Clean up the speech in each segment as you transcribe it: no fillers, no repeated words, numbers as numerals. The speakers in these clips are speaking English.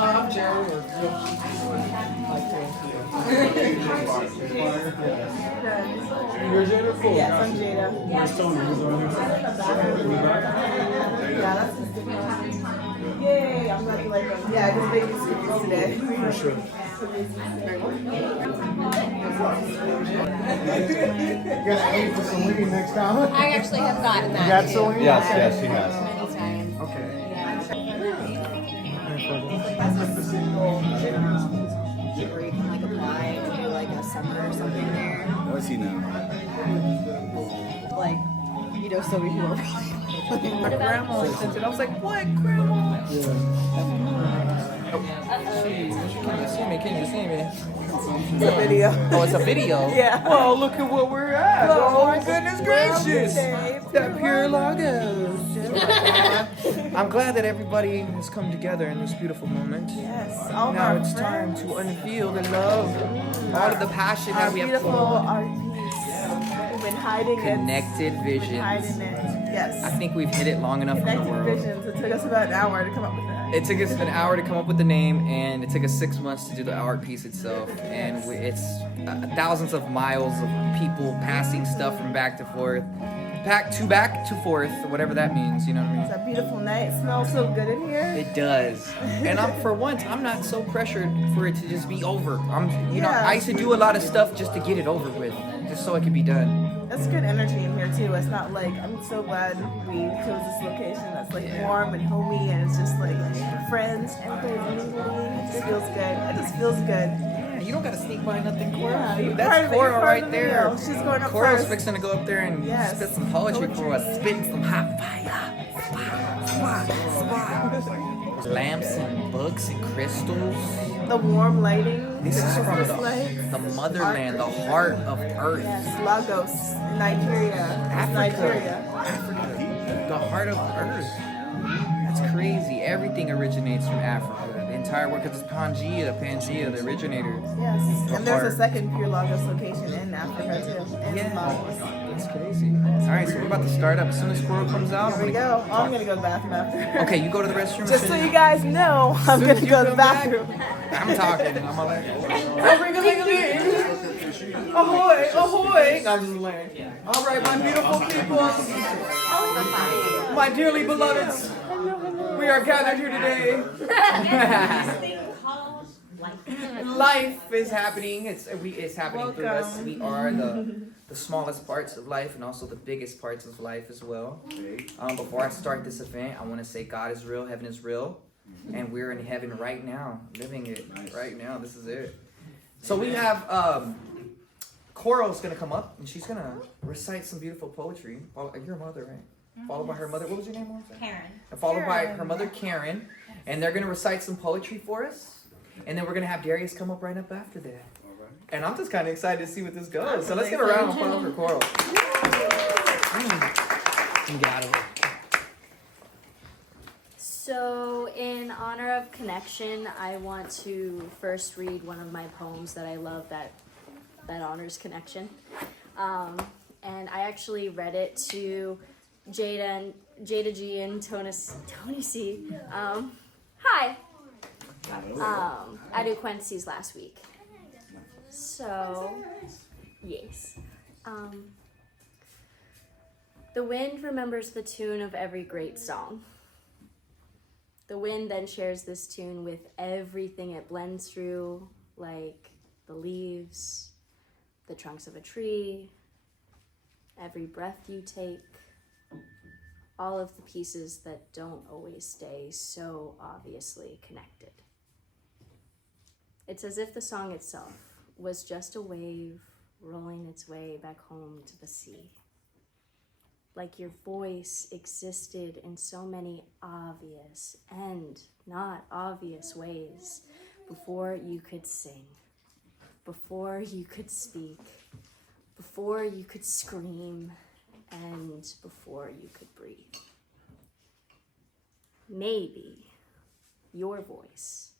I'm Jerry. You're Jada? Cool. Yes, I'm Jada. Where's Tony? Who's on here? Yeah, that's his different. Yay, I'm gonna be like, yeah, just baby scoopers today. For sure. You got aim for Celine next time? I actually have gotten that. You got too. Celine? Yes, yes, she has. Many times. Okay. Where you can like apply and do like a summer or something there. Oh, I see now. Like, you know, so many people are probably My grandma sent it. I was like, what, grandma? Can you see me? It's a video. Oh, it's a video? Yeah. Well, look at what we're at. Oh my goodness gracious. Dave. That pure Lagos. I'm glad that everybody has come together in this beautiful moment. Yes. All Now our it's time friends. to unveil the love, all of the passion Our that we have beautiful formed. art piece. We've been hiding Connected it. visions. Hiding it. Yes. I think we've hit it long enough in the Connected world. visions. It took us about an hour to come up with that. It took us an hour to come up with the name, and it took us 6 months to do the art piece itself. And it's thousands of miles of people passing stuff from back to forth, back to forth, whatever that means. You know what I mean? It's a beautiful night. It smells so good in here. It does. And for once, I'm not so pressured for it to just be over. I used to do a lot of stuff just to get it over with, just so it could be done. That's good energy in here too. It's not like, I'm so glad we chose this location that's like warm and homey, and it's just like friends, everybody's mingling. It just feels good. It just feels good. Yeah, you don't gotta sneak by nothing, Cora. Yeah, you're part That's of it. You're Cora part right of the there. video. She's going up Cora's first. fixing to go up there and Yes. spit some poetry for us, spitting some hot fire. Lamps and books and crystals. The warm lighting. This the is from Christmas lights. the motherland, the heart of Earth. Yes, Lagos, Nigeria. Nigeria. Africa, the heart of Earth. That's crazy. Everything originates from Africa. The entire world, because it's Pangea, the originator. Yes. The And there's heart. a second Pure Lagos location in Africa too. In Zimbabwe. That's crazy. All right, so we're about to start up. As soon as Squirrel comes out, Here we go. Oh, I'm gonna go to the bathroom after. Okay, you go to the restroom. Just so you guys know, I'm gonna go to the bathroom. I'm talking. I'm gonna let Ahoy, ahoy! I'm just laying. All right, my beautiful people, my dearly beloveds, we are gathered here today. Life is happening. It's happening through us. We are the smallest parts of life and also the biggest parts of life as well. Before I start this event, I want to say God is real, heaven is real, and we're in heaven right now, living it right now. This is it. So we have Coral's gonna come up and she's gonna recite some beautiful poetry. Your mother, right? Followed by her mother. What was your name? Karen. And followed by her mother, Karen, and they're gonna recite some poetry for us. And then we're gonna have Darius come up right up after that. And I'm just kind of excited to see what this goes. So let's give a round of applause for Coral. So, in honor of connection, I want to first read one of my poems that I love that honors connection. And I actually read it to Jada G and Tony C. Hi. At Quincy's last week. So, yes. The wind remembers the tune of every great song. The wind then shares this tune with everything it blends through, like the leaves, the trunks of a tree, every breath you take, all of the pieces that don't always stay so obviously connected. It's as if the song itself was just a wave rolling its way back home to the sea. Like your voice existed in so many obvious and not obvious ways before you could sing, before you could speak, before you could scream, and before you could breathe. Maybe your voice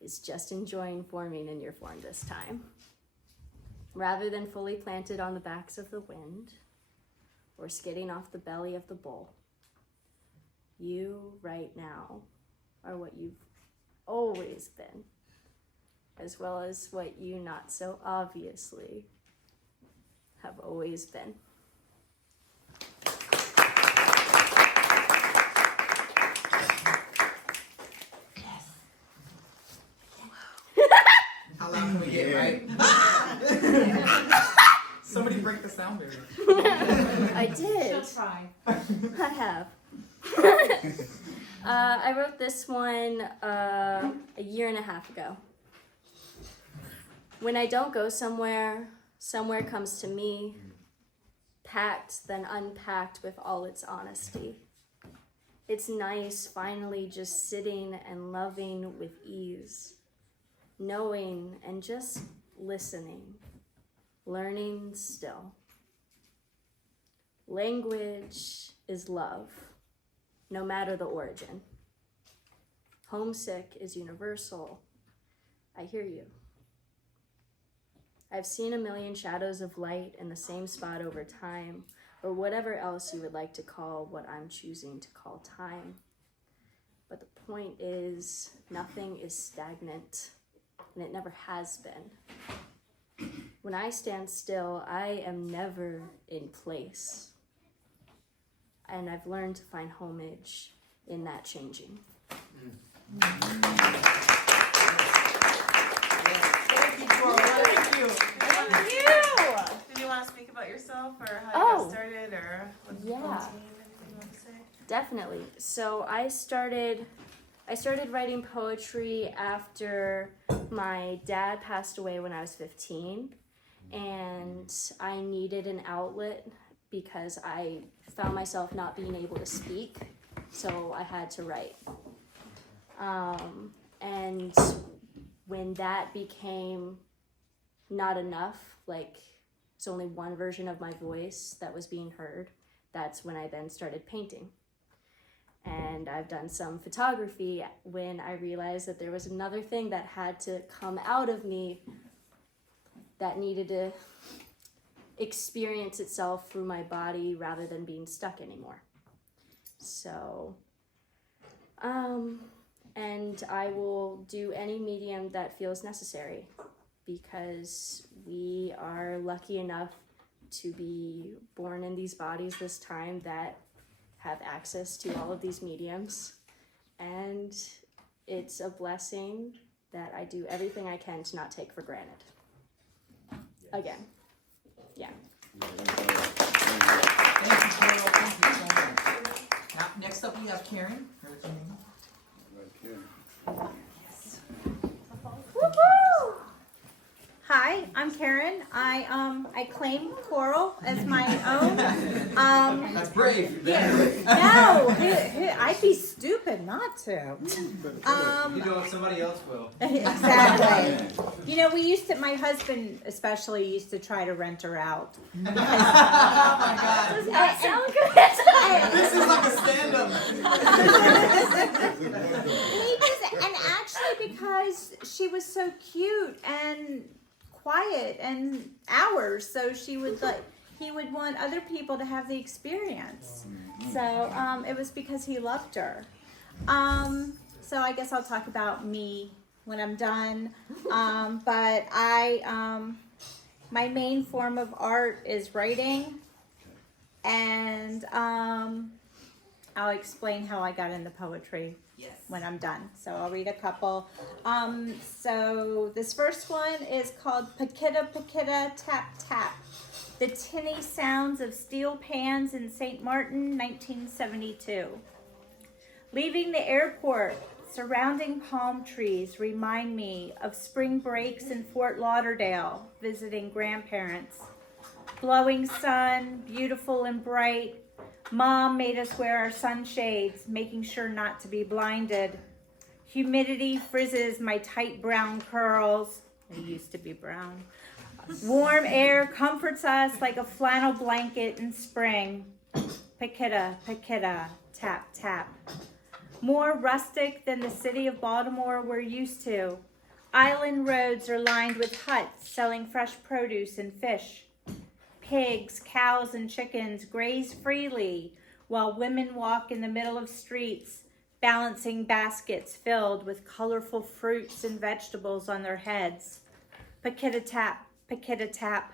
is just enjoying forming in your form this time. Rather than fully planted on the backs of the wind or skidding off the belly of the bull, you right now are what you've always been, as well as what you not so obviously have always been. How loud can we get, right? Somebody break the sound barrier. I did. She'll try. I have. I wrote this one a year and a half ago. When I don't go somewhere, somewhere comes to me, packed then unpacked with all its honesty. It's nice finally just sitting and loving with ease, knowing and just listening, learning still. Language is love, no matter the origin. Homesick is universal. I hear you. I've seen a million shadows of light in the same spot over time, or whatever else you would like to call what I'm choosing to call time. But the point is, nothing is stagnant, and it never has been. When I stand still, I am never in place. And I've learned to find homage in that changing. Thank you. Thank you. Did you want to speak about yourself or how you got started or what Yeah. anything you want to say? Definitely. So I started writing poetry after my dad passed away when I was 15, and I needed an outlet because I found myself not being able to speak, so I had to write. And when that became not enough, like it's only one version of my voice that was being heard, that's when I then started painting. And I've done some photography when I realized that there was another thing that had to come out of me that needed to experience itself through my body rather than being stuck anymore. So, and I will do any medium that feels necessary because we are lucky enough to be born in these bodies this time that have access to all of these mediums, and it's a blessing that I do everything I can to not take for granted. Again, yeah. Thank you, Carol. Thank you so much. Now, next up we have Karen. What's your name? Woohoo! Hi, I'm Karen. I claim Coral as my own. That's brave. No, I'd be stupid not to. You know, if somebody else will. Exactly. You know, my husband especially used to try to rent her out. Oh my God. Does that sound good? This is like a stand-up. And actually because she was so cute and quiet and ours, so he would want other people to have the experience. So it was because he loved her. So I guess I'll talk about me when I'm done. But my main form of art is writing, and I'll explain how I got into poetry when I'm done. So I'll read a couple. So this first one is called Paquita Paquita Tap Tap. The tinny sounds of steel pans in St. Martin, 1972. Leaving the airport, surrounding palm trees remind me of spring breaks in Fort Lauderdale, visiting grandparents. Blowing sun, beautiful and bright. Mom made us wear our sunshades, making sure not to be blinded. Humidity frizzes my tight brown curls. They used to be brown. Warm air comforts us like a flannel blanket in spring. Paquita, Paquita, tap, tap. More rustic than the city of Baltimore we're used to. Island roads are lined with huts selling fresh produce and fish. Pigs, cows, and chickens graze freely while women walk in the middle of streets, balancing baskets filled with colorful fruits and vegetables on their heads. Paquita tap, Paquita tap.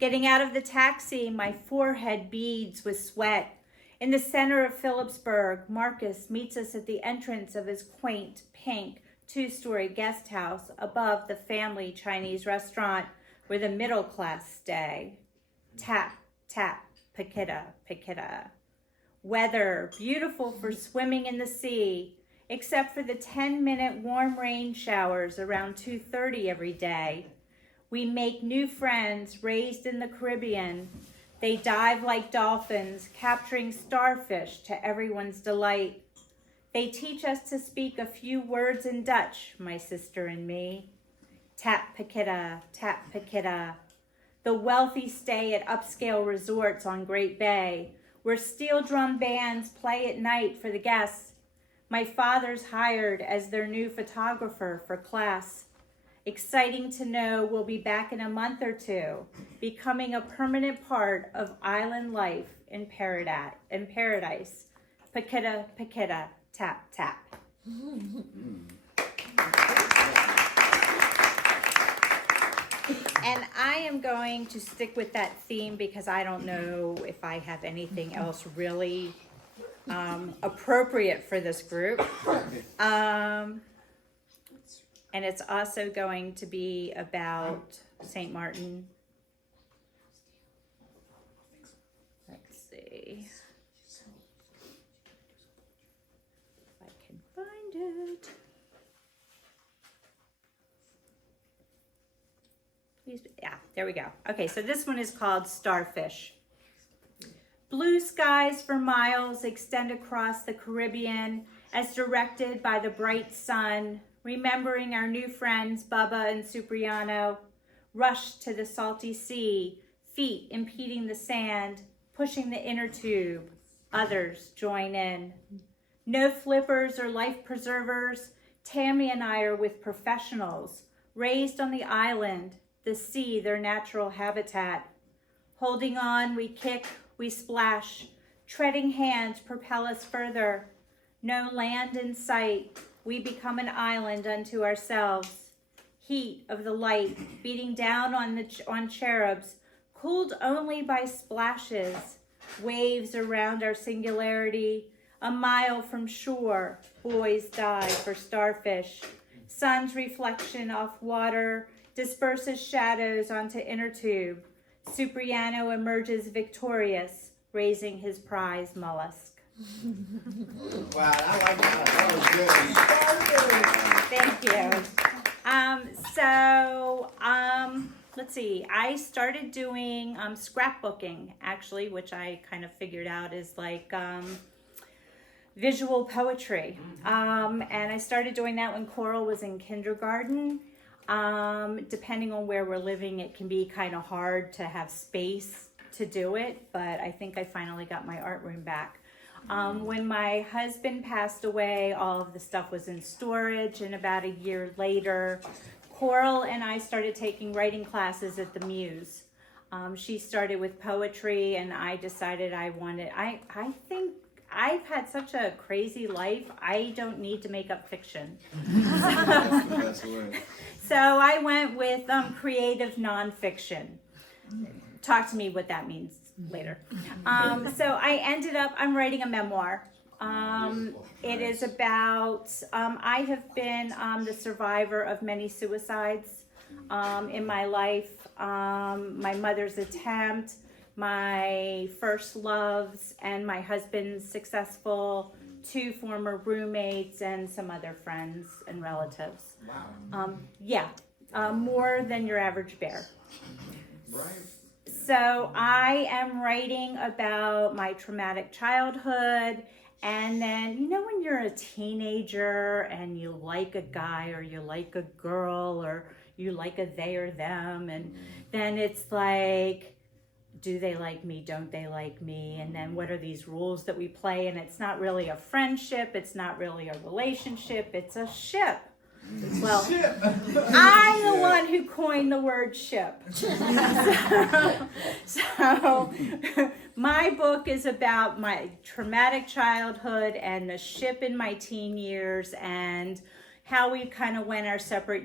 Getting out of the taxi, my forehead beads with sweat. In the center of Phillipsburg, Marcus meets us at the entrance of his quaint, pink, 2-story guest house above the family Chinese restaurant where the middle class stay. Tap, tap, Paquita, Paquita. Weather, beautiful for swimming in the sea, except for the 10-minute warm rain showers around 2:30 every day. We make new friends raised in the Caribbean. They dive like dolphins, capturing starfish to everyone's delight. They teach us to speak a few words in Dutch, my sister and me. Tap Paquita, tap Paquita. The wealthy stay at upscale resorts on Great Bay, where steel drum bands play at night for the guests. My father's hired as their new photographer for class. Exciting to know we'll be back in a month or two, becoming a permanent part of island life in paradise. Paquita, Paquita, tap, tap. And I am going to stick with that theme because I don't know if I have anything else really appropriate for this group. And it's also going to be about St. Martin. Let's see if I can find it. Yeah, there we go. Okay, so this one is called Starfish. Blue skies for miles extend across the Caribbean as directed by the bright sun. Remembering our new friends, Bubba and Supriano, rushed to the salty sea, feet impeding the sand, pushing the inner tube. Others join in. No flippers or life preservers. Tammy and I are with professionals, raised on the island, the sea their natural habitat. Holding on, we kick, we splash. Treading hands propel us further. No land in sight. We become an island unto ourselves. Heat of the light beating down on cherubs, cooled only by splashes. Waves around our singularity. A mile from shore, boys dive for starfish. Sun's reflection off water disperses shadows onto inner tube. Supriano emerges victorious, raising his prize mollusk. Wow, I like that. That was good. Thank you. Let's see. I started doing scrapbooking, actually, which I kind of figured out is like visual poetry. And I started doing that when Coral was in kindergarten. Depending on where we're living, it can be kind of hard to have space to do it, but I think I finally got my art room back. When my husband passed away, all of the stuff was in storage, and about a year later, Coral and I started taking writing classes at the Muse. She started with poetry, and I decided I think I've had such a crazy life, I don't need to make up fiction. So I went with creative nonfiction. Talk to me what that means later. So I ended up, I'm writing a memoir. It is about, I have been the survivor of many suicides in my life. My mother's attempt, my first loves, and my husband's successful 2 former roommates and some other friends and relatives. Wow. More than your average bear. Right. So I am writing about my traumatic childhood, and then, you know, when you're a teenager and you like a guy or you like a girl or you like a they or them, and then it's like, do they like me, don't they like me, and then what are these rules that we play? And it's not really a friendship, it's not really a relationship, it's a ship. Well, I'm the one who coined the word ship. So my book is about my traumatic childhood and the ship in my teen years, and how we kind of went our separate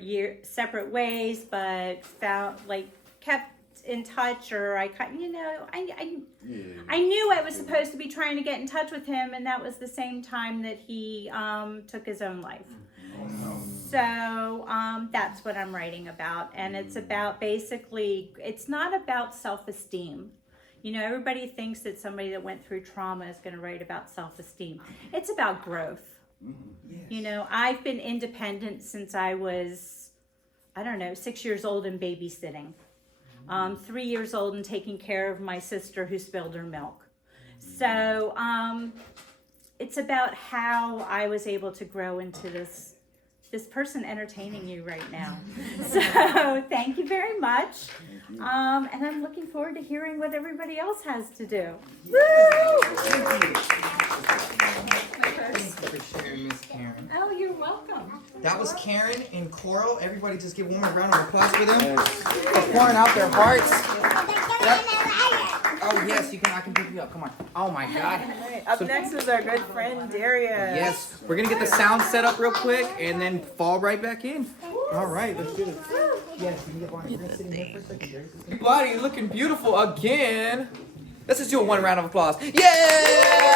ways, but kept in touch, or I knew I was supposed to be trying to get in touch with him, and that was the same time that he took his own life. So that's what I'm writing about, and it's about basically, it's not about self-esteem. You know, everybody thinks that somebody that went through trauma is going to write about self-esteem. It's about growth. Yes. You know, I've been independent since I was, 6 years old and babysitting. 3 years old and taking care of my sister who spilled her milk. So it's about how I was able to grow into this person entertaining you right now. So thank you very much. And I'm looking forward to hearing what everybody else has to do. Woo! Thank you for sharing, Miss Karen. Oh, you're welcome. That was Karen and Coral. Everybody just give one more round of applause for them. For pouring out their hearts. Oh, yes, I can pick you up. Come on. Oh, my God. Up next is our good friend, Darius. Yes, we're going to get the sound set up real quick and then fall right back in. All right, let's do this. Yes, you can get Barney. Everybody looking beautiful again. Let's just do one round of applause. Yeah!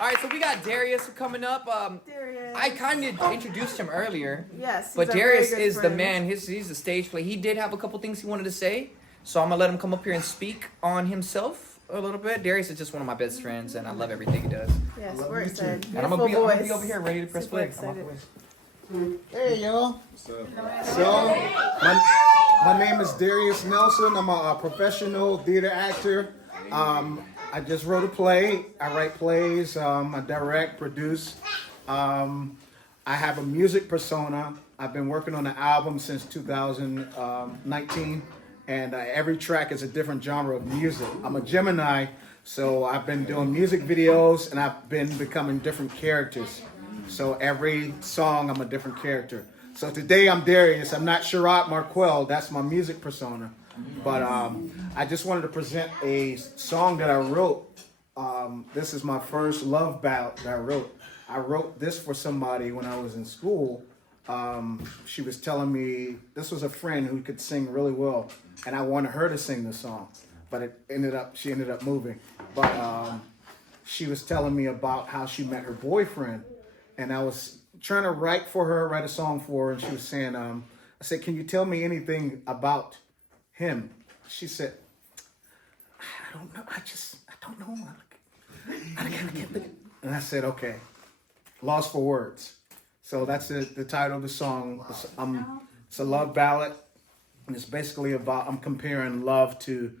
All right, so we got Darius coming up. Darius. I kind of introduced him earlier. Yes. But Darius is the man. He's the stage play. He did have a couple things he wanted to say. So I'm going to let him come up here and speak on himself a little bit. Darius is just one of my best friends, and I love everything he does. Yes, we're excited. And I'm going to be over here ready to press play. Hey, y'all. So, my name is Darius Nelson. I'm a professional theater actor. I just wrote a play. I write plays. I direct, produce. I have a music persona. I've been working on an album since 2019. And every track is a different genre of music. I'm a Gemini, so I've been doing music videos, and I've been becoming different characters. So every song, I'm a different character. So today I'm Darius. I'm not Sherrod Marquell. That's my music persona. But I just wanted to present a song that I wrote. This is my first love ballad that I wrote. I wrote this for somebody when I was in school. She was telling me, this was a friend who could sing really well, and I wanted her to sing the song, but she ended up moving. But she was telling me about how she met her boyfriend, and I was trying to write a song for her, and she was saying, I said, can you tell me anything about him? She said, I don't know, I don't know. I can't think. And I said, okay, lost for words. So that's the title of the song. It's a love ballad, and it's basically about, I'm comparing love to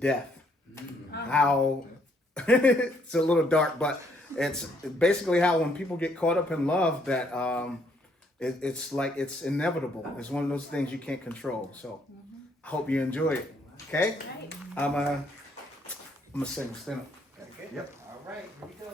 death. How it's a little dark, but it's basically how when people get caught up in love, that it's like it's inevitable. It's one of those things you can't control. So I hope you enjoy it. Okay, I'm gonna sing. Stand up. Yep. All right, here we go.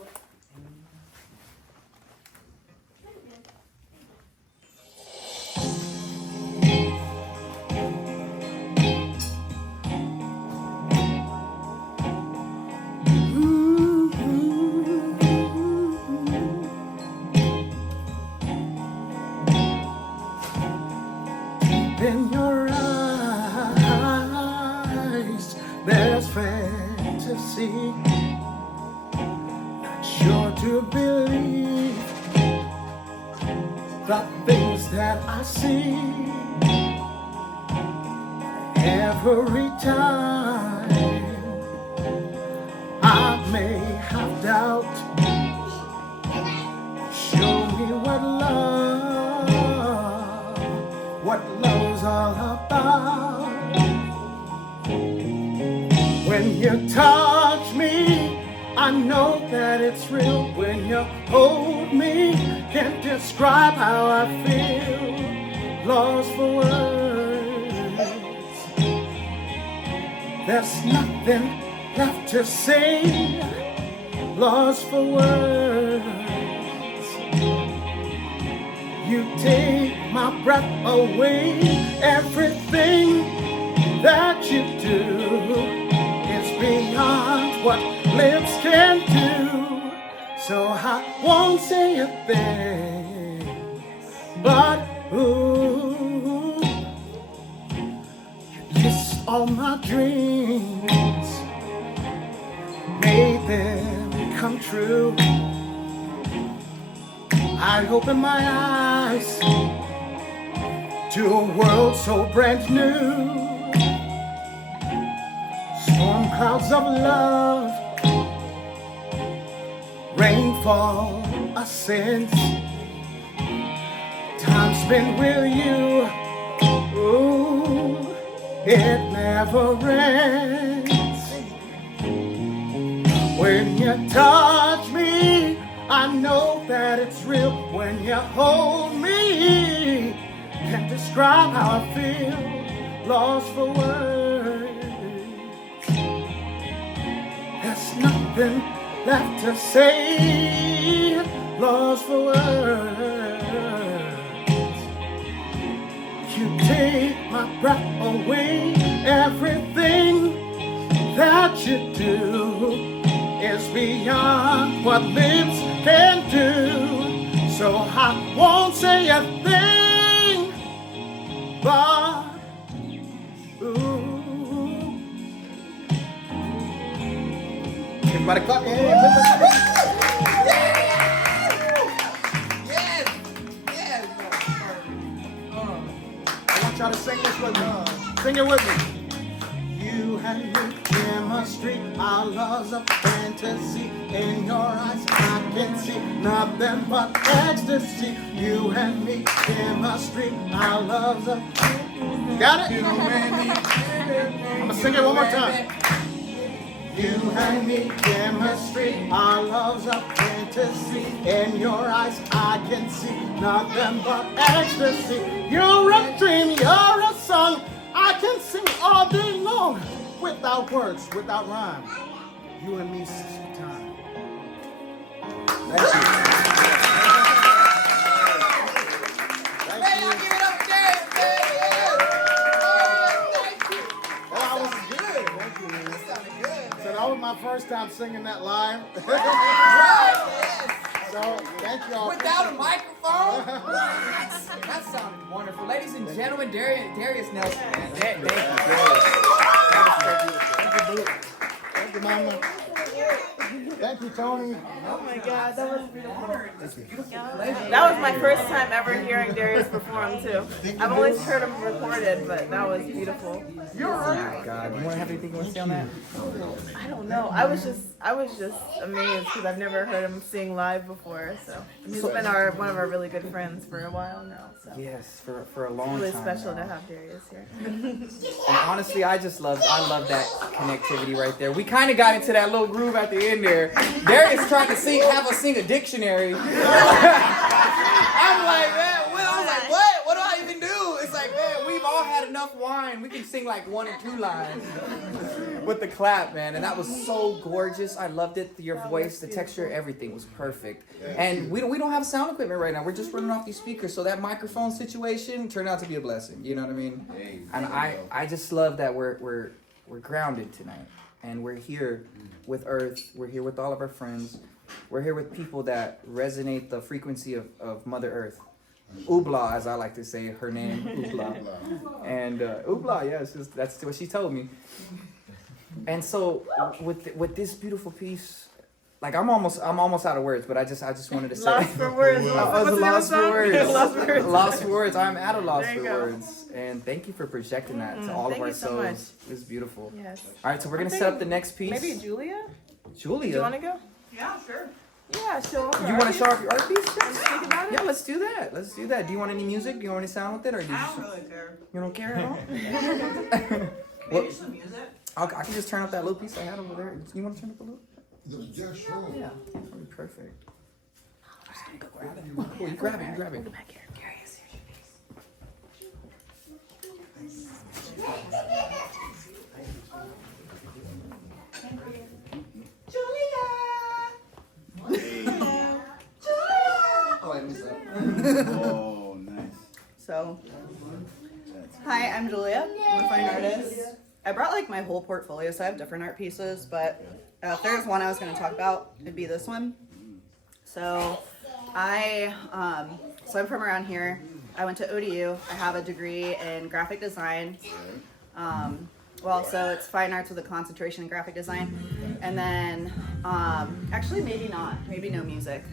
In your eyes, there's fantasy. Not sure to believe the things that I see. Every time I may have doubt, show me what love's all about. When you touch me, I know that it's real. When you hold me, can't describe how I feel. lost for words. There's nothing left to say, lost for words. You take my breath away, everything that you do is beyond what lips can do. So I won't say a thing, but ooh, kiss all my dreams, made them come true. I open my eyes to a world so brand new. Storm clouds of love, rainfall ascends. Time spent with you, ooh, it never ends. When you touch me, I know that it's real. When you hold me, can't describe how I feel, lost for words. There's nothing left to say, lost for words. You take my breath away, everything that you do is beyond what lips can do. So I won't say a thing, but ooh. Everybody clap your hands. Yes! Yes! I want y'all to sing this with me. Sing it with me. You and me, chemistry, our love's a fantasy. In your eyes, I can see nothing but ecstasy. You and me, chemistry, our love's a. Got it? I'm gonna sing it one more time. You and me, chemistry, our love's a fantasy. In your eyes, I can see nothing but ecstasy. You're a dream, you're a song. I can sing all day long without words, without rhyme. You and me, time. Thank you. Hey, y'all give it up for Darius, man! Thank you! Oh, I was good. Thank you. That sounded good, So that was my first time singing that live. Yes! So thank you all. Without a microphone? That sounded wonderful. Ladies and gentlemen, Darius Nelson. Man. Thank you, Darius. Thank you, Boo. Thank you, Mama. Thank you, Tony. Oh my God, that was beautiful. Pleasure. That was my first time ever hearing Darius perform too. I've always heard him recorded, but that was beautiful. Oh my God. You want to have anything you want to say on that? I don't know. I was just amazed because I've never heard him sing live before. So he's been one of our really good friends for a while now. So Yes, for a long it's really time. special now. to have Darius here. And honestly, I love that connectivity right there. We kind of got into that little groove at the end there. Darius tried to have us sing a dictionary. I'm like, man, I was like, what? What do I even do? It's like, man, we've all had enough wine. We can sing like 1 or 2 lines with the clap, man. And that was so gorgeous. I loved it. Your voice, the texture, everything was perfect. And we don't have sound equipment right now. We're just running off these speakers. So that microphone situation turned out to be a blessing. You know what I mean? And I just love that we're grounded tonight. And we're here with Earth. We're here with all of our friends. We're here with people that resonate the frequency of Mother Earth. Oobla, as I like to say her name, Oobla. And Oobla, yeah, that's what she told me. And so with this beautiful piece, like I'm almost out of words, but I just wanted to say Lost for words. I was lost for words. Lost for words. Lost for words. I'm at a loss There you for go. words. And thank you for projecting that to all of thank our you so souls. much. It was beautiful. Yes. All right, so we're gonna set up the next piece. Maybe Julia? Julia. Do you want to go? Yeah, sure. Yeah, show off. You want to show off your art piece? Speak about it? Yeah, let's do that. Let's do that. Do you want any music? Do you want any sound with it, or do you just? really care. You don't care at all? Maybe some music. I can just turn up that little piece I had over there. You want to turn up a little? Yeah, sure. Yeah, that'd be perfect. Just gonna go grab it. Oh, you grab it. You grab it. Oh, I missed that. Oh, nice. So, hi, I'm Julia. I'm a fine artist. I brought like my whole portfolio, so I have different art pieces, but if there's one I was going to talk about, it'd be this one. So, so I'm from around here. I went to ODU. I have a degree in graphic design. So it's fine arts with a concentration in graphic design. And then, actually maybe not, maybe no music.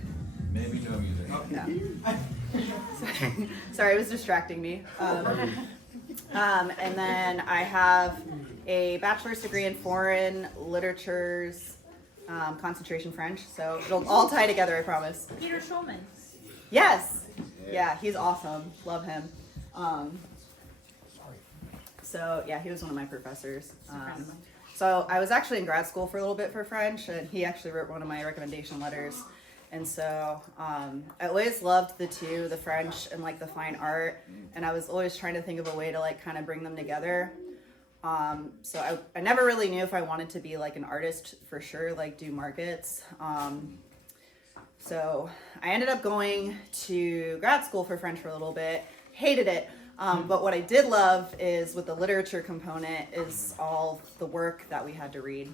Maybe no music. Yeah. Sorry, it was distracting me. And then I have a bachelor's degree in foreign literatures, concentration French. So it'll all tie together, I promise. Peter Schulman. Yes. Yeah, he's awesome. Love him. So yeah, he was one of my professors. So I was actually in grad school for a little bit for French, and he actually wrote one of my recommendation letters. And so I always loved the two, the French and like the fine art, and I was always trying to think of a way to like kind of bring them together. So I never really knew if I wanted to be like an artist for sure, like do markets. So I ended up going to grad school for French for a little bit, hated it. But what I did love is with the literature component is all the work that we had to read.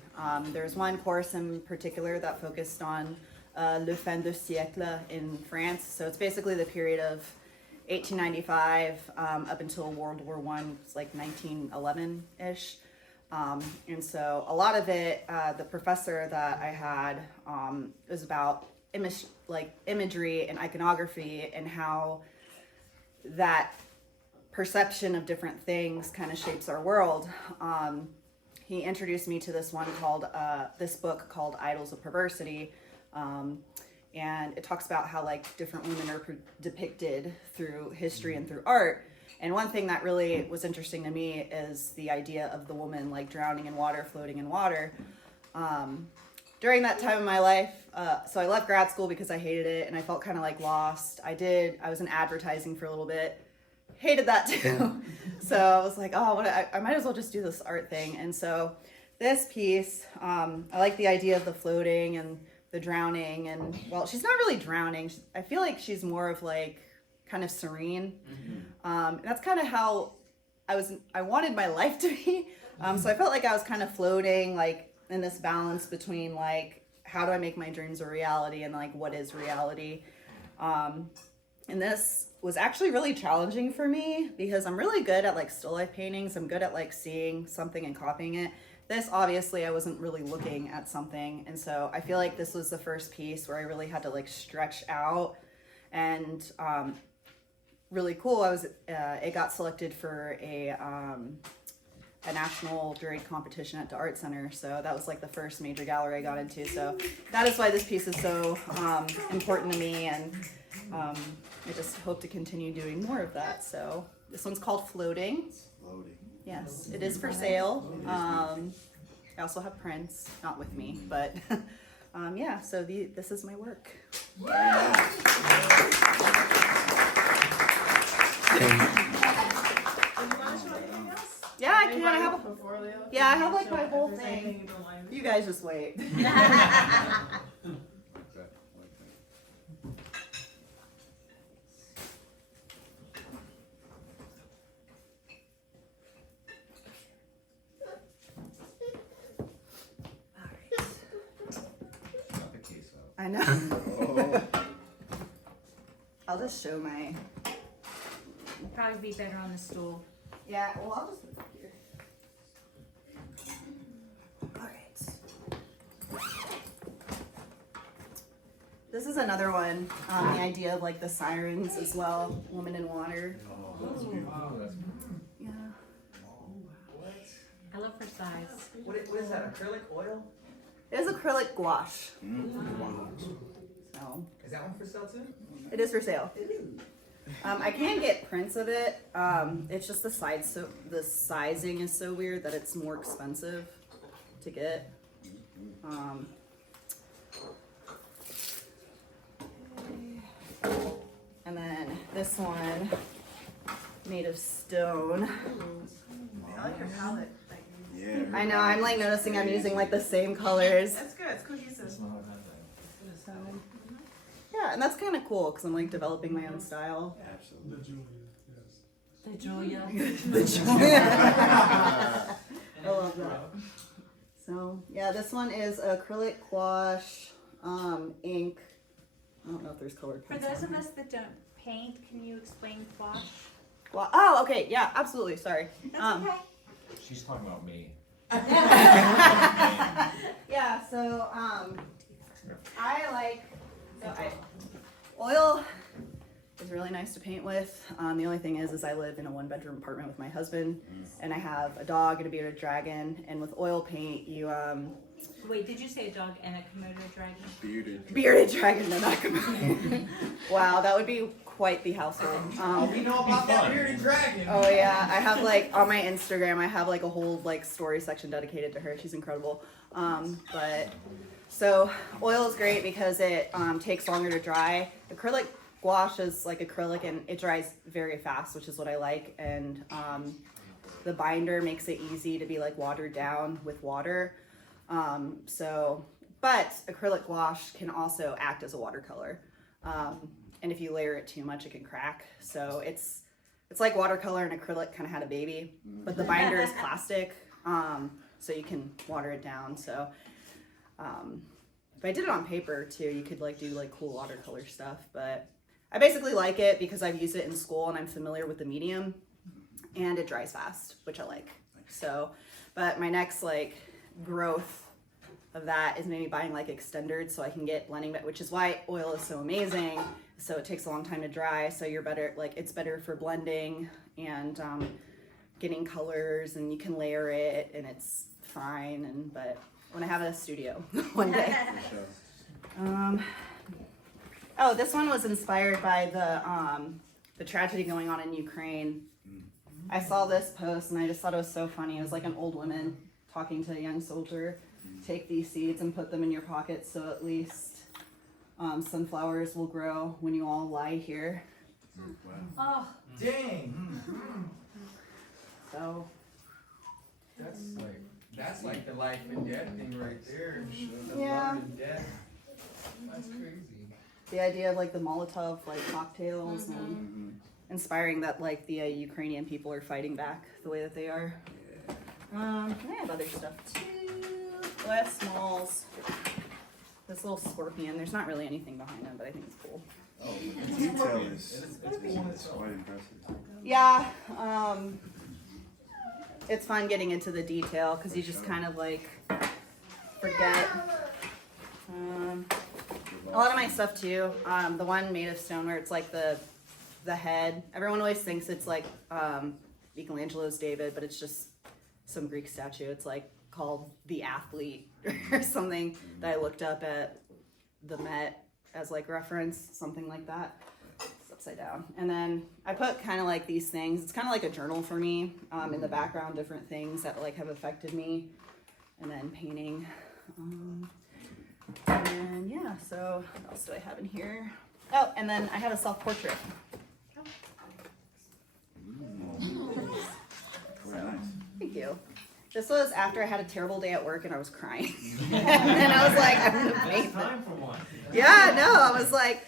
There's one course in particular that focused on le fin de siècle in France. So it's basically the period of 1895 up until World War I, it's like 1911-ish. And so a lot of it, the professor that I had was about imagery and iconography and how that perception of different things kind of shapes our world. He introduced me to this book called Idols of Perversity. And it talks about how like different women are depicted through history and through art. And one thing that really was interesting to me is the idea of the woman like drowning in water, floating in water. During that time of my life, so I left grad school because I hated it and I felt kind of like lost. I was in advertising for a little bit, hated that too. So I was like, oh, I might as well just do this art thing. And so this piece, I like the idea of the floating and the drowning, and well, she's not really drowning. I feel like she's more of like kind of serene. And that's kind of how I wanted my life to be. So I felt like I was kind of floating like in this balance between like, how do I make my dreams a reality and like, what is reality? And this was actually really challenging for me because I'm really good at like still life paintings. I'm good at like seeing something and copying it. This, obviously, I wasn't really looking at something. And so I feel like this was the first piece where I really had to like stretch out. And really cool, it got selected for a national juried competition at the Art Center. So that was like the first major gallery I got into. So that is why this piece is so important to me. And I just hope to continue doing more of that. So this one's called Floating. Floating. Yes, it is for sale. I also have prints, not with me, but yeah, so this is my work. Yeah, I can. I have like my whole thing. You guys just wait. I know. I'll just show my. Probably be better on the stool. Yeah, well, I'll just move here. All right. This is another one. The idea of like the sirens as well. Woman in water. Yeah. I love her size. What is that, acrylic oil? It is acrylic gouache. So Is that one for sale too? it is for sale. I can get prints of it. It's just the sizing is so weird that it's more expensive to get. And then this one made of stone. I like your palette. Yeah. I know, I'm like noticing I'm using like the same colors. That's good. It's cohesive. So, yeah, and that's kind of cool because I'm like developing my own style. Absolutely. The Julia. I love that. So yeah, this one is acrylic gouache, ink. I don't know if there's colored For pencil. those of us that don't paint, can you explain gouache? Well, oh, okay, yeah, absolutely. Sorry. That's okay. She's talking about me. Yeah, so oil is really nice to paint with. The only thing is I live in a 1-bedroom apartment with my husband, and I have a dog and a bearded dragon. And with oil paint, you Wait, did you say a dog and a Komodo dragon? bearded dragon, no, not Komodo. Wow, that would be quite the household. We know about that bearded dragon. Oh yeah, I have like on my Instagram, I have like a whole like story section dedicated to her. She's incredible. But so oil is great because it takes longer to dry. Acrylic gouache is like acrylic and it dries very fast, which is what I like. And the binder makes it easy to be like watered down with water. But acrylic gouache can also act as a watercolor. And if you layer it too much, it can crack. So it's like watercolor and acrylic kind of had a baby, but the binder is plastic, so you can water it down. So, but I did it on paper too. You could like do like cool watercolor stuff, but I basically like it because I've used it in school and I'm familiar with the medium, and it dries fast, which I like. So, but my next like growth of that is maybe buying like extenders so I can get blending, which is why oil is so amazing. So it takes a long time to dry. So you're better, like it's better for blending and getting colors, and you can layer it and it's fine. And but when I have a studio one day. Oh, this one was inspired by the tragedy going on in Ukraine. I saw this post and I just thought it was so funny. It was like an old woman talking to a young soldier. Take these seeds and put them in your pockets so at least sunflowers will grow when you all lie here. Oh, Dang. So That's like the life and death thing right there. The Yeah. love and death. That's crazy. the idea of like the Molotov like cocktails and inspiring that like the Ukrainian people are fighting back the way that they are. I have other stuff too. Glass smalls. This little scorpion. There's not really anything behind him, but I think it's cool. Oh, the detail is quite impressive. Yeah, it's fun getting into the detail because you just kind of like forget. A lot of my stuff too. The one made of stone where it's like the head. Everyone always thinks it's like Michelangelo's David, but it's just some Greek statue. It's like called the Athlete or something that I looked up at the Met as like reference, something like that. It's upside down. And then I put kind of like these things. It's kind of like a journal for me. In the background, different things that like have affected me, and then painting. And yeah, so what else do I have in here? Oh, and then I have a self-portrait. Very nice. Thank you. This was after I had a terrible day at work and I was crying. And I was like, I'm gonna paint this. Time for one. Yeah, no, I was like,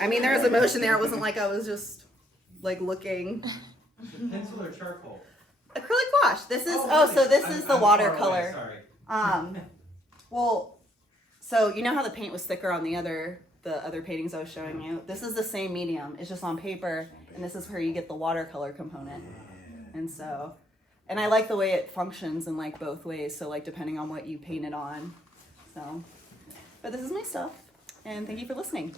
I mean, there was emotion there. It wasn't like I was just like looking. Pencil or charcoal? Acrylic gouache. This is, so this is the I'm watercolor. far away, sorry. Well, so you know how the paint was thicker on the other paintings I was showing you? This is the same medium. It's just on paper, and this is where you get the watercolor component. And so, and I like the way it functions in like both ways. So like depending on what you paint it on. So, but this is my stuff, and thank you for listening.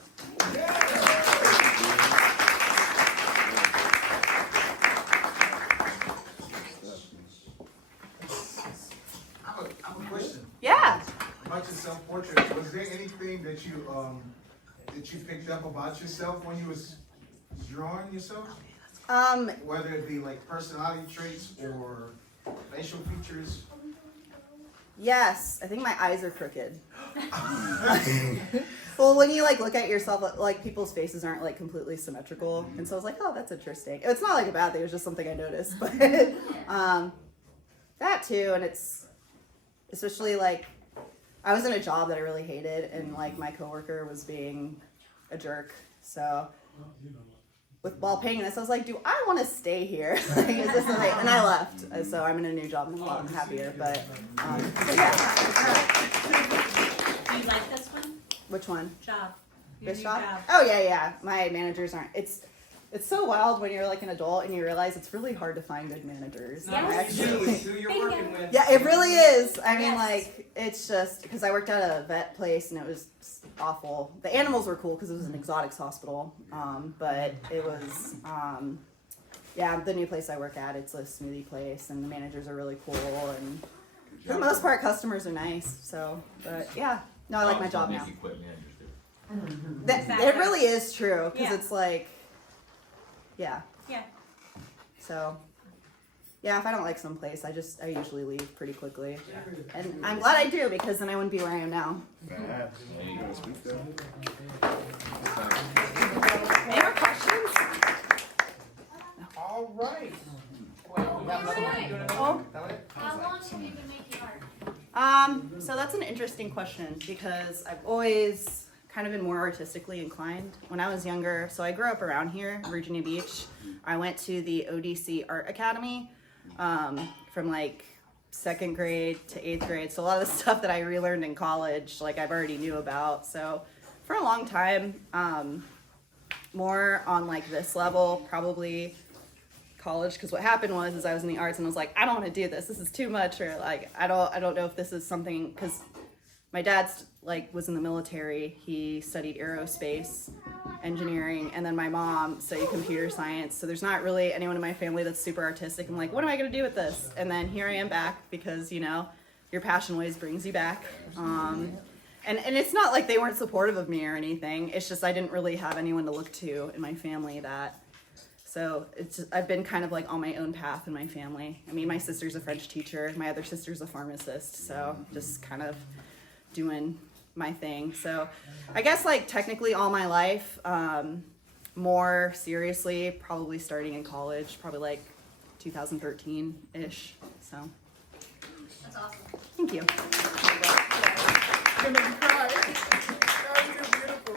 I have a question Yeah. about your self-portrait. Was there anything that you picked up about yourself when you was drawing yourself? Whether it be like personality traits or facial features? Yes, I think my eyes are crooked. Well, when you like look at yourself, like people's faces aren't like completely symmetrical, and so I was like, oh, that's interesting. It's not like a bad thing; it was just something I noticed. But that too, and it's especially like I was in a job that I really hated, and like my coworker was being a jerk. So while paying this, I was like, do I want to stay here? Like, is this something? And I left, so I'm in a new job and I'm a lot happier. But yeah. Do you like this one? Which one? Job. Your This new job? Oh yeah. My managers aren't. It's so wild when you're like an adult and you realize it's really hard to find good managers. It's who you're working with. Yeah, it really is. I mean, like, it's just because I worked at a vet place and it was awful. The animals were cool because it was an exotics hospital, but it was, yeah, the new place I work at, it's a smoothie place and the managers are really cool and for the most part, customers are nice. So, but yeah, no, I like my job now. Make you quit managers do. It really is true because Yeah. it's like, yeah. Yeah. So, yeah, if I don't like some place, I usually leave pretty quickly. And I'm glad I do because then I wouldn't be where I am now. Any more questions? All right. How long have you been making art? So that's an interesting question because I've always kind of been more artistically inclined. When I was younger, so I grew up around here, Virginia Beach. I went to the ODC Art Academy from like 2nd grade to 8th grade. So a lot of the stuff that I relearned in college, like I've already knew about. So for a long time, more on like this level, probably college, because what happened was I was in the arts and I was like, I don't want to do this. This is too much, or like I don't know if this is something, because my dad's like was in the military. He studied aerospace engineering, and then my mom studied computer science. So there's not really anyone in my family that's super artistic. I'm like, what am I gonna do with this? And then here I am back because your passion always brings you back. And it's not like they weren't supportive of me or anything. It's just I didn't really have anyone to look to in my family that. So I've been kind of like on my own path in my family. I mean, my sister's a French teacher. My other sister's a pharmacist. So just kind of doing my thing. So I guess like technically all my life, more seriously, probably starting in college, probably like 2013-ish. So. That's awesome. Thank you. You're gonna make me cry. That was so beautiful.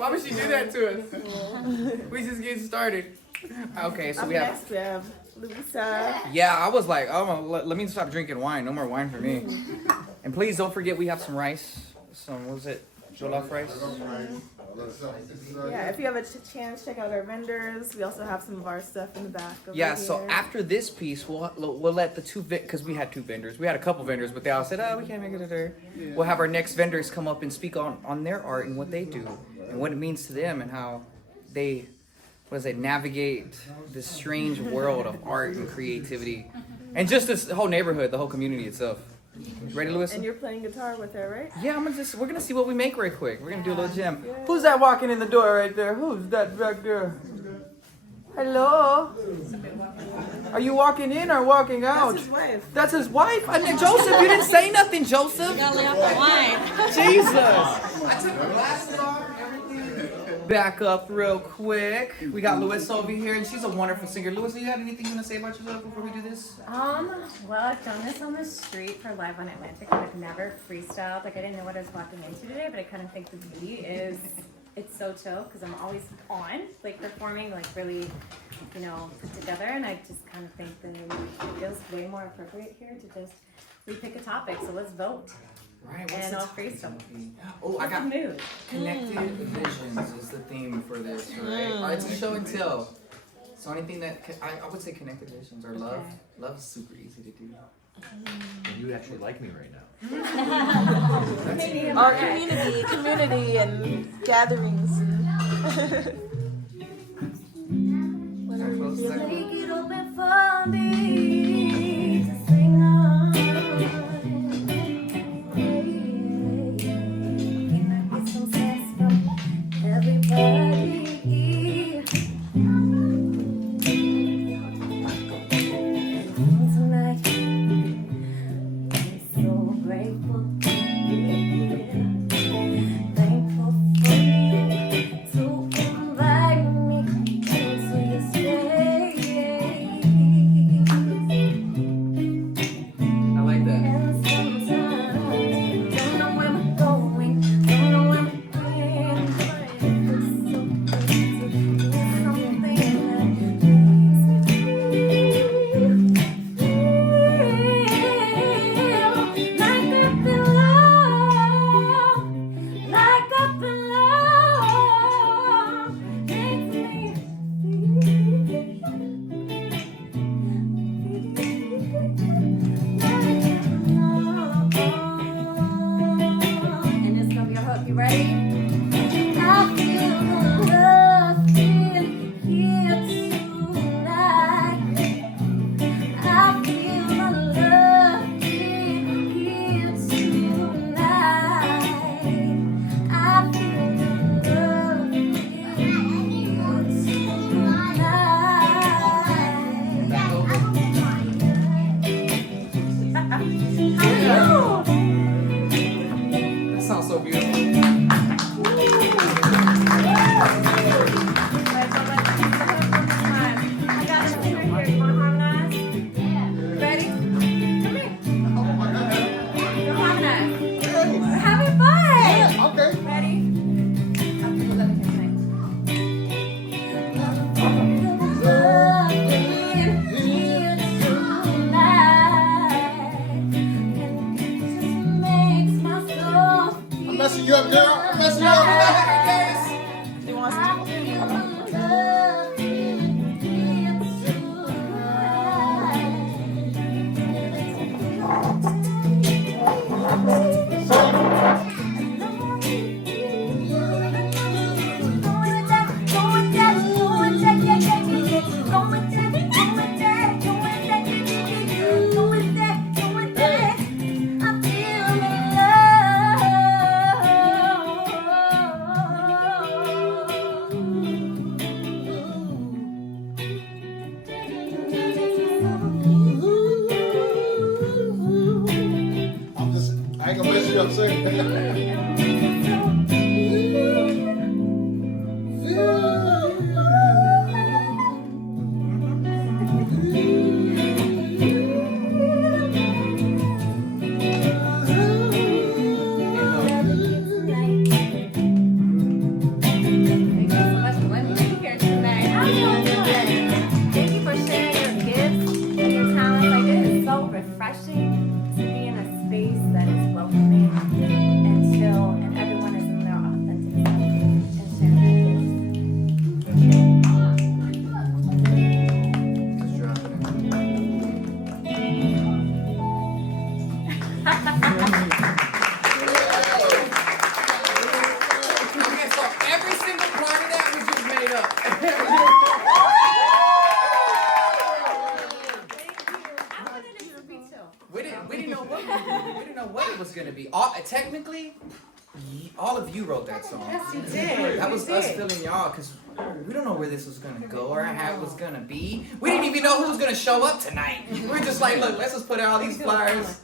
Why would she do that to us? We just getting started. Okay, so Up we have. next, we have Luisa. Yeah, I was like, oh, let me stop drinking wine. No more wine for me. And please don't forget we have some rice. Some, what was it? Jollof rice? Yeah, if you have a chance, check out our vendors. We also have some of our stuff in the back. Over Yeah, so here. after this piece, we'll let the two, because we had two vendors. We had a couple vendors, but they all said, oh, we can't make it there. We'll have our next vendors come up and speak on their art and what they do and what it means to them and how they, navigate this strange world of art and creativity. And just this whole neighborhood, the whole community itself. Ready, Lewis? And you're playing guitar with her, right? Yeah, we're gonna see what we make right quick. We're gonna do a little jam. Yeah. Who's that walking in the door right there? Who's that back there? Hello? Are you walking in or walking out? That's his wife. That's his wife? Joseph, you didn't say nothing, Joseph. You gotta lay off the wine. Jesus. I took my glasses off. Back up real quick. We got Lewis over here, and she's a wonderful singer. Lewis, do you have anything you want to say about yourself before we do this? Well, I've done this on the street for Live on Atlantic, and I've never freestyled. Like, I didn't know what I was walking into today, but I kind of think the beauty is it's so chill because I'm always on, like, performing, like, really, put together, and I just kind of think that it feels way more appropriate here to just pick a topic. So let's vote. Right, and I'll freestyle. Oh, I got mood. Connected Visions is the theme for this, right? All right, it's a show and tell. So anything that I would say Connected Visions or love. Love is super easy to do. And you actually like me right now. Our community and gatherings. Make it open for me to sing on. Get some sense from everybody. Tonight, I'm so grateful. Thankful You ready? I feel the love in here tonight. I feel the love in here tonight. I feel the love in here tonight. That sounds so beautiful. I got a singer here. You want to harmonize? Ready? Come here. You're harmonizing. We're having fun. Okay. Ready? I'll do the other thing. I'm messing you up, girl. I'm messing you up. He wants to. I ain't gonna mess you up, sir. Thank you so much for letting me be here tonight. How you doing? Thank you for sharing your gifts and your talents. Like, it is so refreshing to be in a space that is welcoming and chill, and everyone is in their authentic self and sharing their gifts. Okay, so every single part of that was just made up. Thank you. I wanted it to be chill. We didn't know what it was gonna be. Technically, all of you wrote that song. Yes, you did. That was You us did. feeling y'all, because we don't know where this was gonna go or how it was gonna be. We didn't even know who was gonna show up tonight. We were just like, look, let's just put out all these flyers.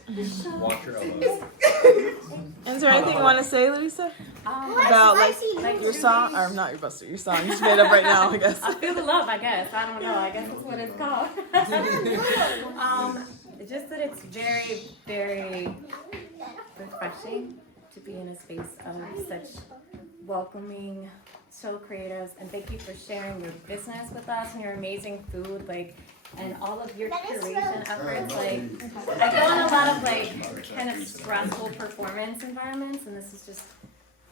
Watch your elbows. Is there anything you want to say, Louisa? About like your song, or not your buster, your song you just made up right now, I guess. I feel the love, I guess. I don't know. I guess that's what it's called. Just that it's very, very refreshing to be in a space of such welcoming, so creatives, and thank you for sharing your business with us and your amazing food, like, and all of your curation efforts. Like, I go in a lot of like kind of stressful performance environments, and this is just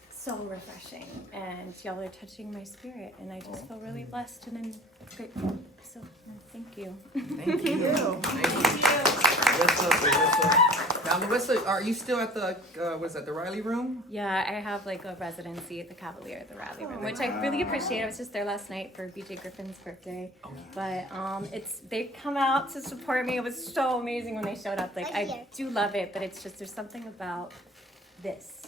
so refreshing, and y'all are touching my spirit, and I just feel really blessed and I'm grateful. So thank you. Thank you. Thank you. What's up? Now, Melissa, are you still at the the Riley Room? Yeah, I have like a residency at the Cavalier at the Rally Room, which I really appreciate. I was just there last night for BJ Griffin's birthday, but they come out to support me. It was so amazing when they showed up. Like, I do love it, but it's just there's something about this.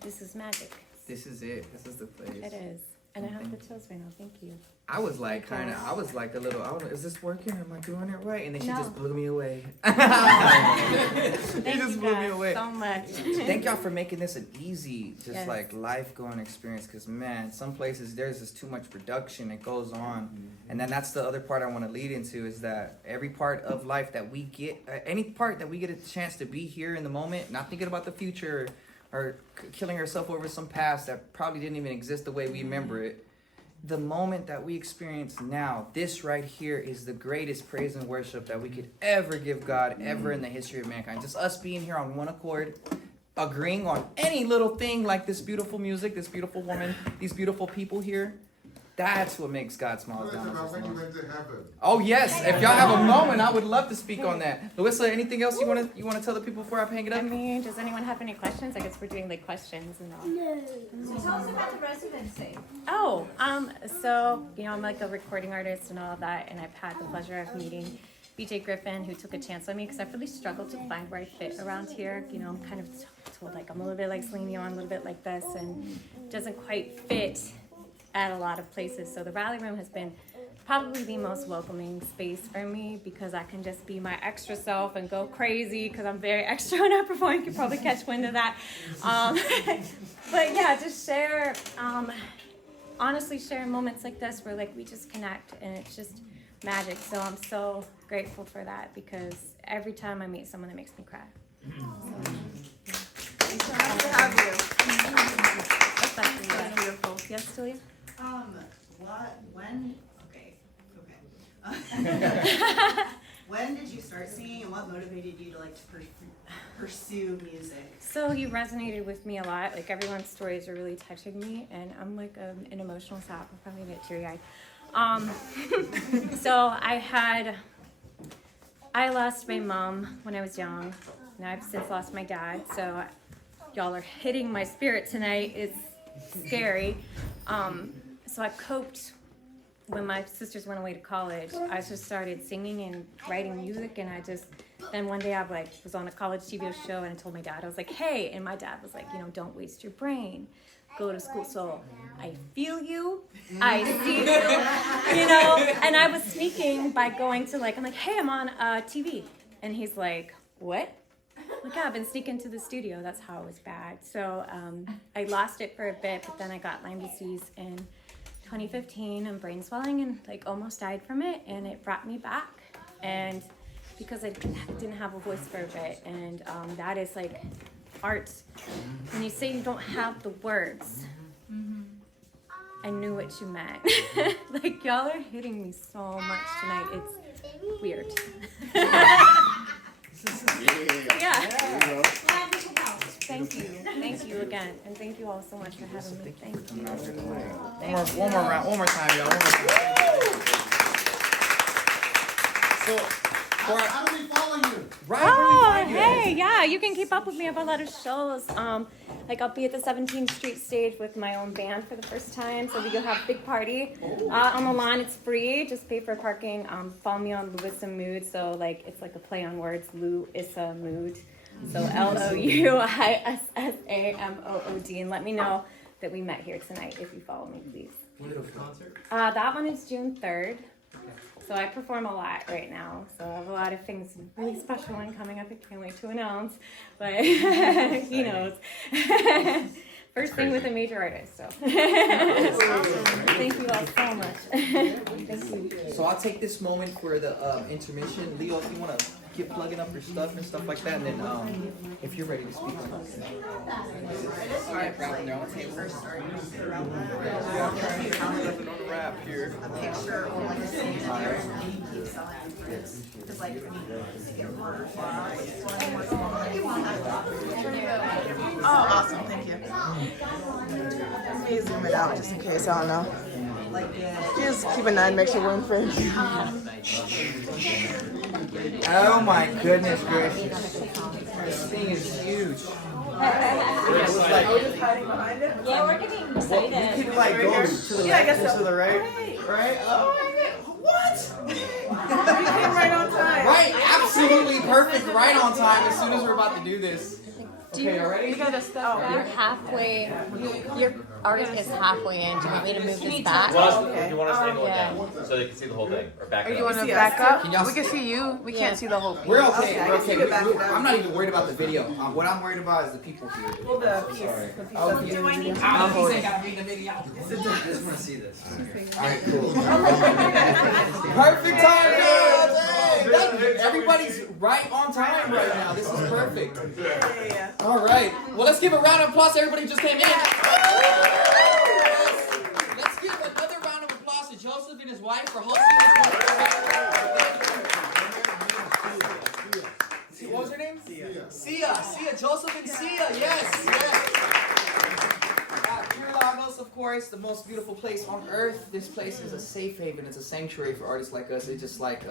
This is magic. This is it. This is the place. It is, and I have the chills right now. Thank you. I was like a little, I don't know, is this working? Am I doing it right? And then she No. just blew me away. Thank just you blew me guys away. so much. Thank y'all for making this an easy, just Yes. like life going experience. Cause man, some places there's just too much production that goes on, and then that's the other part I want to lead into is that every part of life that we get, any part that we get a chance to be here in the moment, not thinking about the future, or killing ourselves over some past that probably didn't even exist the way we remember it. The moment that we experience now, this right here is the greatest praise and worship that we could ever give God ever in the history of mankind. Just us being here on one accord, agreeing on any little thing like this beautiful music, this beautiful woman, these beautiful people here. That's what makes God smiles down on us. when you went to heaven. Oh yes, if y'all have a moment, I would love to speak on that. Louisa, anything else you want to tell the people before I hang it I up? mean, does anyone have any questions? I guess we're doing like questions and all. So tell us about the residency. Oh, so I'm like a recording artist and all of that, and I've had the pleasure of meeting BJ Griffin, who took a chance on me because I've really struggled to find where I fit around here. I'm kind of told like I'm a little bit like Celine Dion, a little bit like this, and it doesn't quite fit at a lot of places. So the Rally Room has been probably the most welcoming space for me because I can just be my extra self and go crazy because I'm very extra when I perform. You can probably catch wind of that. But yeah, just share, honestly share moments like this where like we just connect and it's just magic. So I'm so grateful for that because every time I meet someone that makes me cry. It's so nice to have you. Especially that's beautiful. Yes, Julia? When did you start singing, and what motivated you to like pursue music? So you resonated with me a lot. Like everyone's stories are really touching me, and I'm like an emotional sap. I'm probably gonna get teary-eyed. So I lost my mom when I was young, and I've since lost my dad. So y'all are hitting my spirit tonight. It's scary. So I coped when my sisters went away to college. I just started singing and writing music, and then one day I was on a college TV show, and I told my dad, I was like, hey, and my dad was like, don't waste your brain, go to school. So I feel you, I see you, and I was sneaking by going to I'm like, hey, I'm on TV, and he's like, what? Like, yeah, I've been sneaking to the studio. That's how it was bad. So I lost it for a bit, but then I got Lyme disease in 2015 and brain swelling and almost died from it, and it brought me back. And because I didn't have a voice for a bit, and that is art. When you say you don't have the words, I knew what you meant. Y'all are hitting me so much tonight. It's weird. Yeah. Thank you. Thank you again. And thank you all so much for having me. Thank you. One more round. One more time, y'all. One more time. So, How do we follow you? right, where do we find you? Hey, yeah, you can keep up with me. I have a lot of shows. I'll be at the 17th Street stage with my own band for the first time. So we'll have a big party on the lawn. It's free. Just pay for parking. Follow me on Louisa Mood. So it's like a play on words. Louisa Mood. So LOUISSAMOOD. And let me know that we met here tonight if you follow me, please. When is the concert? That one is June 3rd. So I perform a lot right now. So I have a lot of things, really special one coming up. I can't wait to announce, but he knows. First thing with a major artist, so. Thank you all so much. Thank you. So I'll take this moment for the intermission. Leo, if you want to keep plugging up your stuff and stuff like that, and then if you're ready to speak on it. Oh, awesome. Thank you. Let me zoom it out just in case. I don't know. Just keep an eye and make sure we're in frame. Oh my goodness gracious. This thing is huge. Yeah, we're getting excited. You can go to the left and to the right. Right? Oh my god. What? You came right on time. Right, absolutely perfect, right on time as soon as we're about to do this. Okay, y'all ready? You're halfway. Your art is halfway in. Do you want me to move this back? Well, you want us to angle it down so they can see the whole thing, or back Or it you up? want to back up? Can y'all We can see you. We can't see the whole piece. We're okay. Okay, We're I guess okay. you can back it up. I'm not even worried about the video. What I'm worried about is the people here. Well, the piece. Oh, Do I need to? I'm holding. Gotta read the video. I just want to see this. All right, cool. Perfect time, guys. Hey, everybody's right on time right now. This is perfect. Yeah. All right. Well, let's give a round of applause to everybody who just came in. Let's give another round of applause to Joseph and his wife for hosting this wonderful event. What was her name? Sia. Joseph and Sia. Yes. Pure Lagos, of course. course, the most beautiful place on earth. This place is a safe haven. It's a sanctuary for artists like us. It's just like,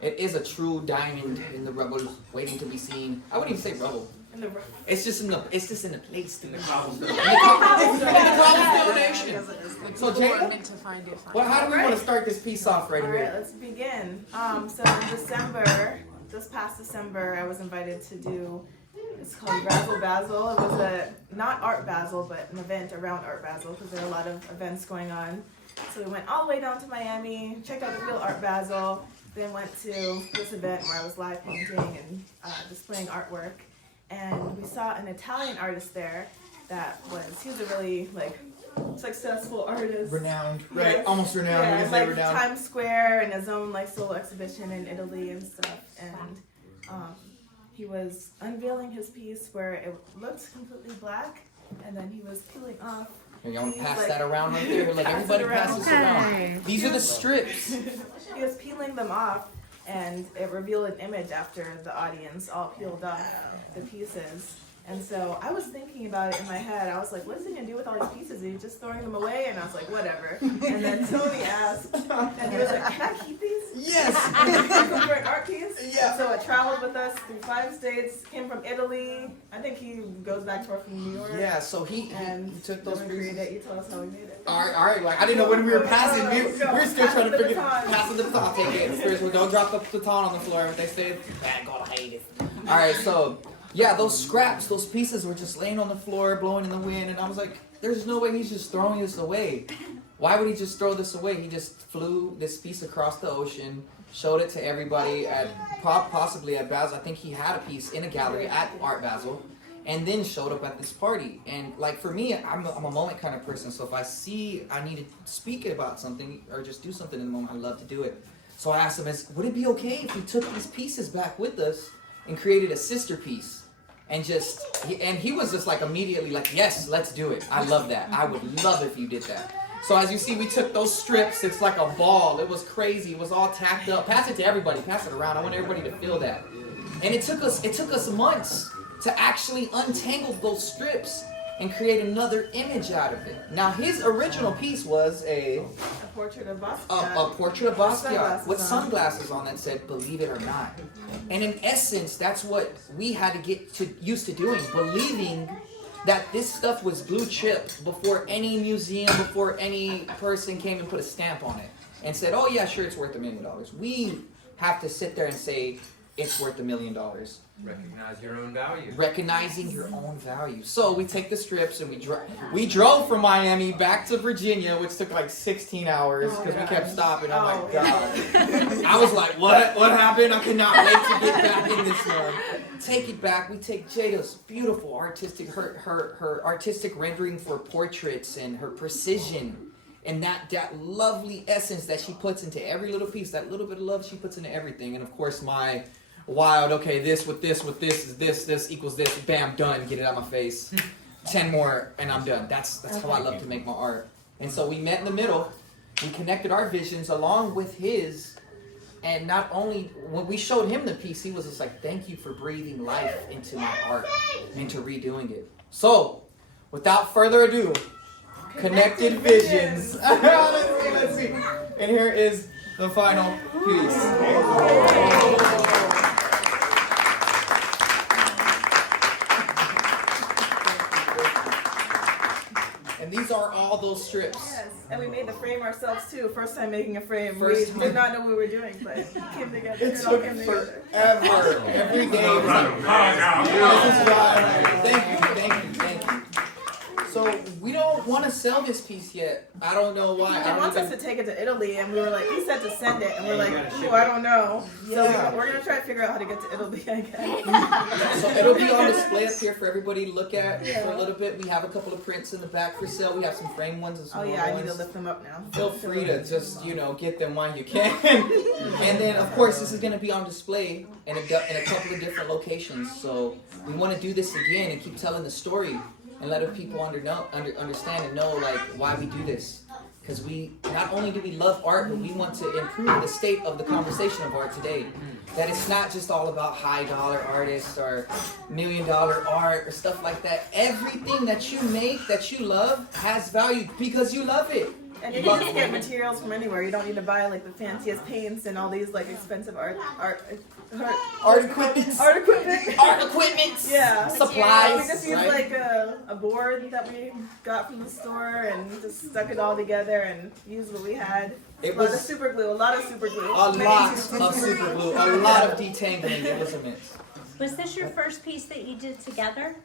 it is a true diamond in the rubble, waiting to be seen. I wouldn't even say rubble. It's just in the place. In the cobblestone. In the cobblestone nation. So Jada, well, how do we want to start this piece off right All right, here? let's begin. So in this past December, I was invited to do, it's called Razzle Bazzle. It was not Art Basel, but an event around Art Basel, because there are a lot of events going on. So we went all the way down to Miami, checked out the real Art Basel, then went to this event where I was live painting and displaying artwork. And we saw an Italian artist there he was a really successful artist. Renowned, Yes. right? Almost renowned. Yeah, We in, can say renowned. Times Square and his own solo exhibition in Italy and stuff. And he was unveiling his piece where it looked completely black, and then he was peeling off. Here, y'all want to these, pass that around right there? Like pass everybody it around. passes around. These are the strips. He was peeling them off, and it revealed an image after the audience all peeled off the pieces. And so I was thinking about it in my head. I was like, what is he going to do with all these pieces? Are you just throwing them away? And I was like, whatever. And then Tony asked, and he was like, can I keep these? Yes! For an art piece? Yeah. So it traveled with us through 5 states, came from Italy. I think he goes back to from New York. Yeah, so he took those pieces. pieces. You tell us how we made it. All right. Like I didn't know when we were passing. We were still trying to figure baton. passing the baton. Take it. First, we don't drop the baton on the floor. They say bad God, I hate it. All right, so yeah, those scraps, those pieces were just laying on the floor, blowing in the wind, and I was like, "There's no way he's just throwing this away. Why would he just throw this away?" He just flew this piece across the ocean, showed it to everybody at possibly at Basel. I think he had a piece in a gallery at Art Basel. And then showed up at this party. And for me, I'm a moment kind of person. So if I see I need to speak about something or just do something in the moment, I love to do it. So I asked him, would it be okay if we took these pieces back with us and created a sister piece? And he was just immediately yes, let's do it. I love that. I would love if you did that. So as you see, we took those strips. It's like a ball. It was crazy. It was all tacked up. Pass it to everybody. Pass it around. I want everybody to feel that. And it took us months to actually untangle those strips and create another image out of it. Now, his original piece was a portrait of Basquiat. A portrait of Basquiat with sunglasses sunglasses on that said, "Believe it or not." And in essence, that's what we had to get used to doing, believing that this stuff was blue chip before any museum, before any person came and put a stamp on it and said, "Oh yeah, sure, it's worth $1 million." We have to sit there and say, it's worth $1 million. Recognize your own value. Recognizing your own value. So we take the strips and we drove from Miami back to Virginia, which took 16 hours because we kept stopping. Oh my God. I was like, what happened? I could not wait to get back in this one. Take it back. We take Jada's beautiful her artistic rendering for portraits and her precision. And that lovely essence that she puts into every little piece, that little bit of love she puts into everything. And of course my wild, okay, this with this is this equals this, bam, done, get it out my face. 10 more and I'm done. That's how I love to make my art. And so we met in the middle, we connected our visions along with his, and not only, when we showed him the piece, he was just like, thank you for breathing life into my art, into redoing it. So, without further ado, Connected Visions. Let's see. And here is the final piece. And these are all those strips. Yes, and we made the frame ourselves too. First time making a frame. First We did not know what we were doing, but it came together. It took forever. Every day. This is why. Thank you. So we don't want to sell this piece yet. I don't know why. He wants us to take it to Italy, and we were like, he said to send it, and we're like, ooh, I don't know. Yeah. So we're gonna try to figure out how to get to Italy, I guess. So it'll be on display up here for everybody to look at for a little bit. We have a couple of prints in the back for sale. We have some framed ones and some more I ones. need to lift them up now. Feel free to just, get them while you can. And then, of course, this is going to be on display in a couple of different locations. So we want to do this again and keep telling the story and let people understand and know why we do this. because we not only do we love art, but we want to improve the state of the conversation of art today. That it's not just all about high dollar artists or $1 million art or stuff like that. Everything that you make, that you love, has value because you love it. And you can just get materials from anywhere. You don't need to buy like the fanciest paints and all these like expensive art equipment. Art equipment. Art equipment. Yeah. Supplies. We just used like a board that we got from the store and just stuck it all together and used what we had. It a lot was of super glue. A lot of super glue. a lot of super glue. A lot of detangling. It was immense. Was this your first piece that you did together?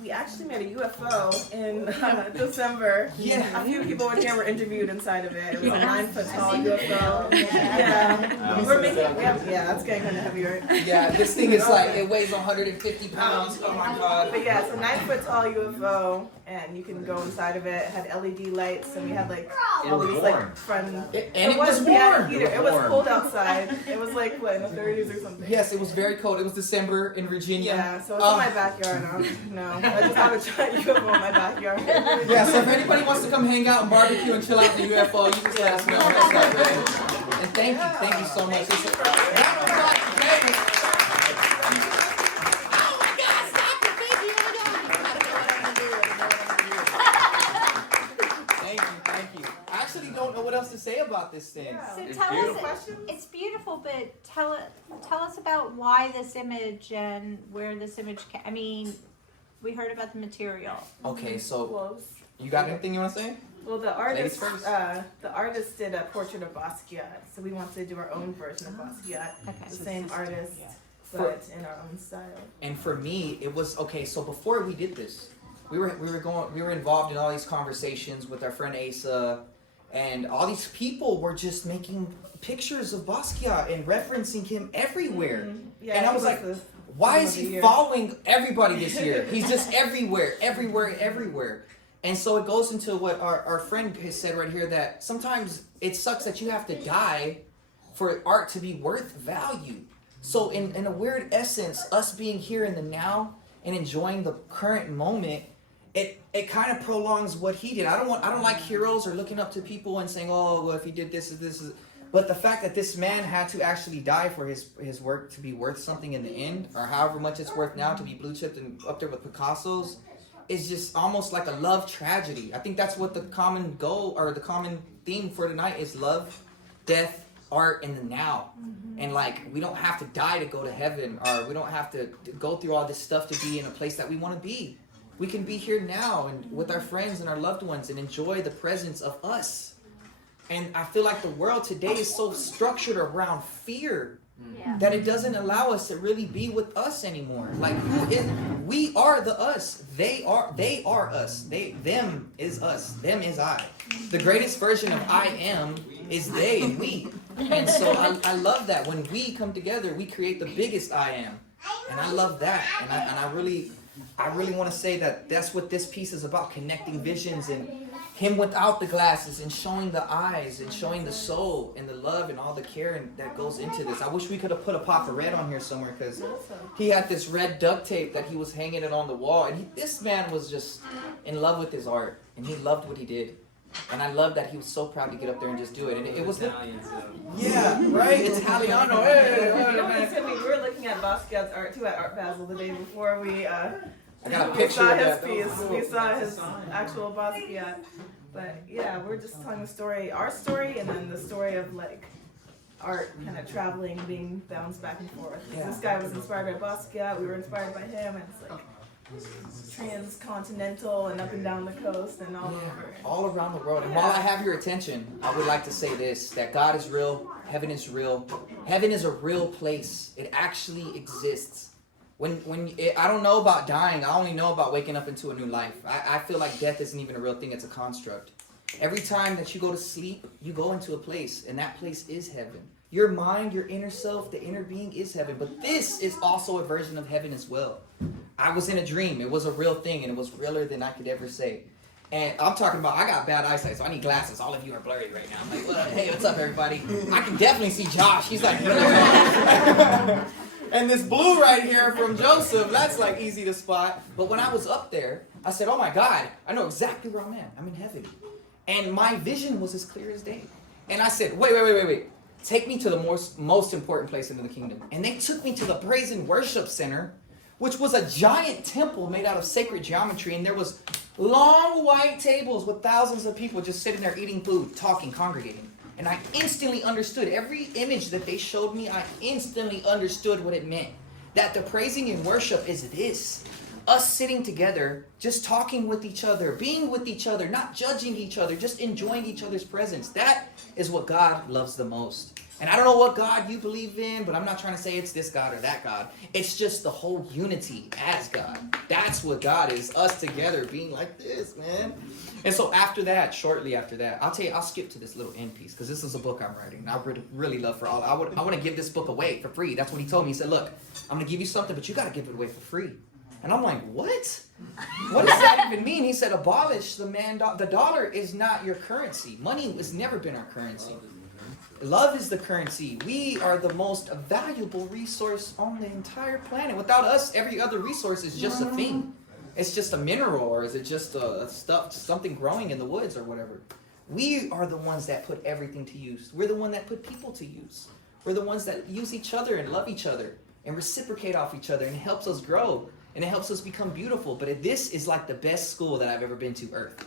We actually made a UFO in December. Yeah. A few people in here were interviewed inside of it. It was a 9-foot tall UFO. Yeah. We're making it's getting kind of heavy, right? Yeah, this thing is like, it weighs 150 pounds. Oh my God. But yeah, it's a 9-foot tall UFO, and you can go inside of it. It had LED lights, and we had like all these like front. And it was warm. It was cold outside. It was like what, in the 30s or something. Yes, it was very cold. It was December in Virginia. Yeah, so it's in my backyard now. No, I just have a giant UFO in my backyard. Yeah, so if anybody wants to come hang out and barbecue and chill out in the UFO, you just let us know. That's right. And thank you so much. Thank you. I actually don't know what else to say about this thing. So tell us, it's beautiful, but tell us about why this image and where this image came. I mean, we heard about the material. Okay, so Close. you got anything you want to say? Well, the Ladies artist, first. the artist did a portrait of Basquiat, so we wanted to do our own version of Basquiat. The same artist, but in our own style. And for me, it was okay. So before we did this, we were involved in all these conversations with our friend Asa, and all these people were just making pictures of Basquiat and referencing him everywhere. Mm-hmm. Yeah, and I was like, why is he following everybody this year? He's just everywhere. And so it goes into what our friend has said right here, that sometimes it sucks that you have to die for art to be worth value. So in a weird essence, us being here in the now and enjoying the current moment, it kind of prolongs what he did. I don't like heroes or looking up to people and saying, oh, well, if he did this. But the fact that this man had to actually die for his work to be worth something in the end, or however much it's worth now to be blue chipped and up there with Picasso's, is just almost like a love tragedy. I think that's what the common goal or the common theme for tonight is: love, death, art, in the now. And like, we don't have to die to go to heaven, or we don't have to go through all this stuff to be in a place that we want to be. We can be here now and with our friends and our loved ones and enjoy the presence of us. And I feel like the world today is so structured around fear that it doesn't allow us to really be with us anymore. Like, we are the us. They are us. Them is us. Them is I. The greatest version of I am is they and we. And so I love that when we come together, we create the biggest I am. And I love that. And I really want to say that that's what this piece is about: connecting visions and him without the glasses and showing the eyes and showing the soul and the love and all the care that goes into this. I wish we could have put a Papa Red on here somewhere, because he had this red duct tape that he was hanging it on the wall, and this man was just in love with his art and he loved what he did. And I love that he was so proud to get up there and just do it. And it was yeah, right? Italiano. Hey, We were looking at Basquiat's art too at Art Basel the day before we I got a picture saw of his that. piece. We saw his actual Basquiat. But yeah, we're just telling the story, our story, and then the story of like art kind of traveling, being bounced back and forth. Yeah. This guy was inspired by Basquiat, we were inspired by him, and it's like transcontinental and up and down the coast and all over. All around the world. And while I have your attention, I would like to say this: that God is real, heaven is real. Heaven is a real place. It actually exists. I don't know about dying, I only know about waking up into a new life. I feel like death isn't even a real thing, it's a construct. Every time that you go to sleep, you go into a place, and that place is heaven. Your mind, your inner self, the inner being is heaven. But this is also a version of heaven as well. I was in a dream. It was a real thing, and it was realer than I could ever say. And I'm talking about, I got bad eyesight, so I need glasses. All of you are blurry right now. I'm like, well, hey, what's up, everybody? I can definitely see Josh. He's like, and this blue right here from Joseph, that's like easy to spot. But when I was up there, I said, oh my God, I know exactly where I'm at. I'm in heaven. And my vision was as clear as day. And I said, wait. Take me to the most important place in the kingdom. And they took me to the Praise and Worship Center, which was a giant temple made out of sacred geometry. And there was long white tables with thousands of people just sitting there eating food, talking, congregating. And I instantly understood. Every image that they showed me, I instantly understood what it meant. That the praising and worship is this. Us sitting together, just talking with each other, being with each other, not judging each other, just enjoying each other's presence. That is what God loves the most. And I don't know what God you believe in, but I'm not trying to say it's this God or that God. It's just the whole unity as God. That's what God is, us together being like this, man. And so after that, shortly after that, I'll tell you, I'll skip to this little end piece because this is a book I'm writing. And I would really love for all. I want to give this book away for free. That's what he told me. He said, look, I'm going to give you something, but you got to give it away for free. And I'm like, what? What does that even mean? He said, abolish the dollar is not your currency. Money has never been our currency. Love is the currency. We are the most valuable resource on the entire planet. Without us, every other resource is just a thing. It's just a mineral, or is it just something growing in the woods or whatever. We are the ones that put everything to use. We're the one that put people to use. We're the ones that use each other and love each other and reciprocate off each other, and it helps us grow and it helps us become beautiful. But this is like the best school that I've ever been to, Earth,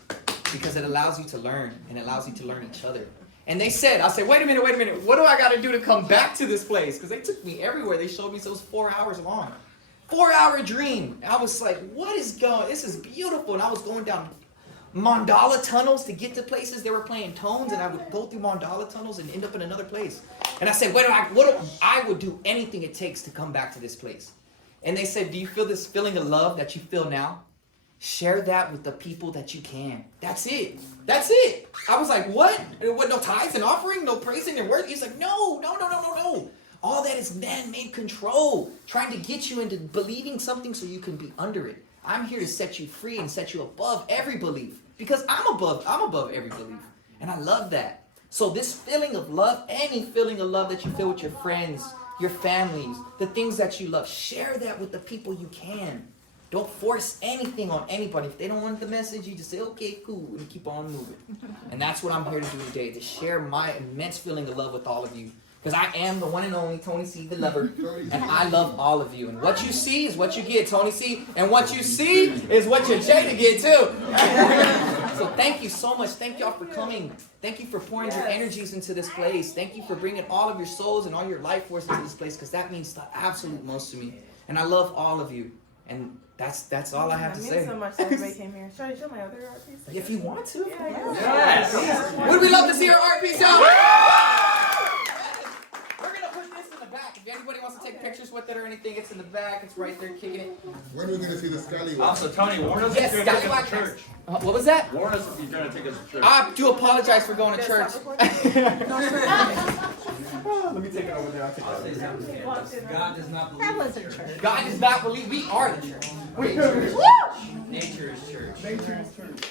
because it allows you to learn and it allows you to learn each other. And I said, wait a minute, what do I got to do to come back to this place? Because they took me everywhere. They showed me, so it was 4 hours long. 4-hour dream. I was like, this is beautiful. And I was going down mandala tunnels to get to places. They were playing tones, and I would go through mandala tunnels and end up in another place. And I said, I would do anything it takes to come back to this place. And they said, do you feel this feeling of love that you feel now? Share that with the people that you can. That's it. That's it. I was like, what? No tithes and offering? No praising and worship? He's like, no. All that is man-made control, trying to get you into believing something so you can be under it. I'm here to set you free and set you above every belief, because I'm above every belief. And I love that. So this feeling of love, any feeling of love that you feel with your friends, your families, the things that you love, share that with the people you can. Don't force anything on anybody. If they don't want the message, you just say, okay, cool, and keep on moving. And that's what I'm here to do today, to share my immense feeling of love with all of you. Because I am the one and only Tony C, the lover, and I love all of you. And what you see is what you get, Tony C. And what you see is what you're Jada get, too. So thank you so much. Thank y'all for coming. Thank you for pouring your energies into this place. Thank you for bringing all of your souls and all your life force into this place, because that means the absolute most to me. And I love all of you. And that's all I have to say. It means so much that everybody came here. Should I show my other art piece? If you want to. Yes. Would we love to see our art piece out? We're going to put this in the back. If anybody wants to take pictures with it or anything, it's in the back. It's right there kicking it. When are we going to see the Scallywag? Also, Tony, warn us if you're going to take us to church. What was that? Warn us if you're going to take us to church. I do apologize for going to church. Let me take it over there. God does not believe That was a church. God does not believe we are the church. nature is church. Nature is church.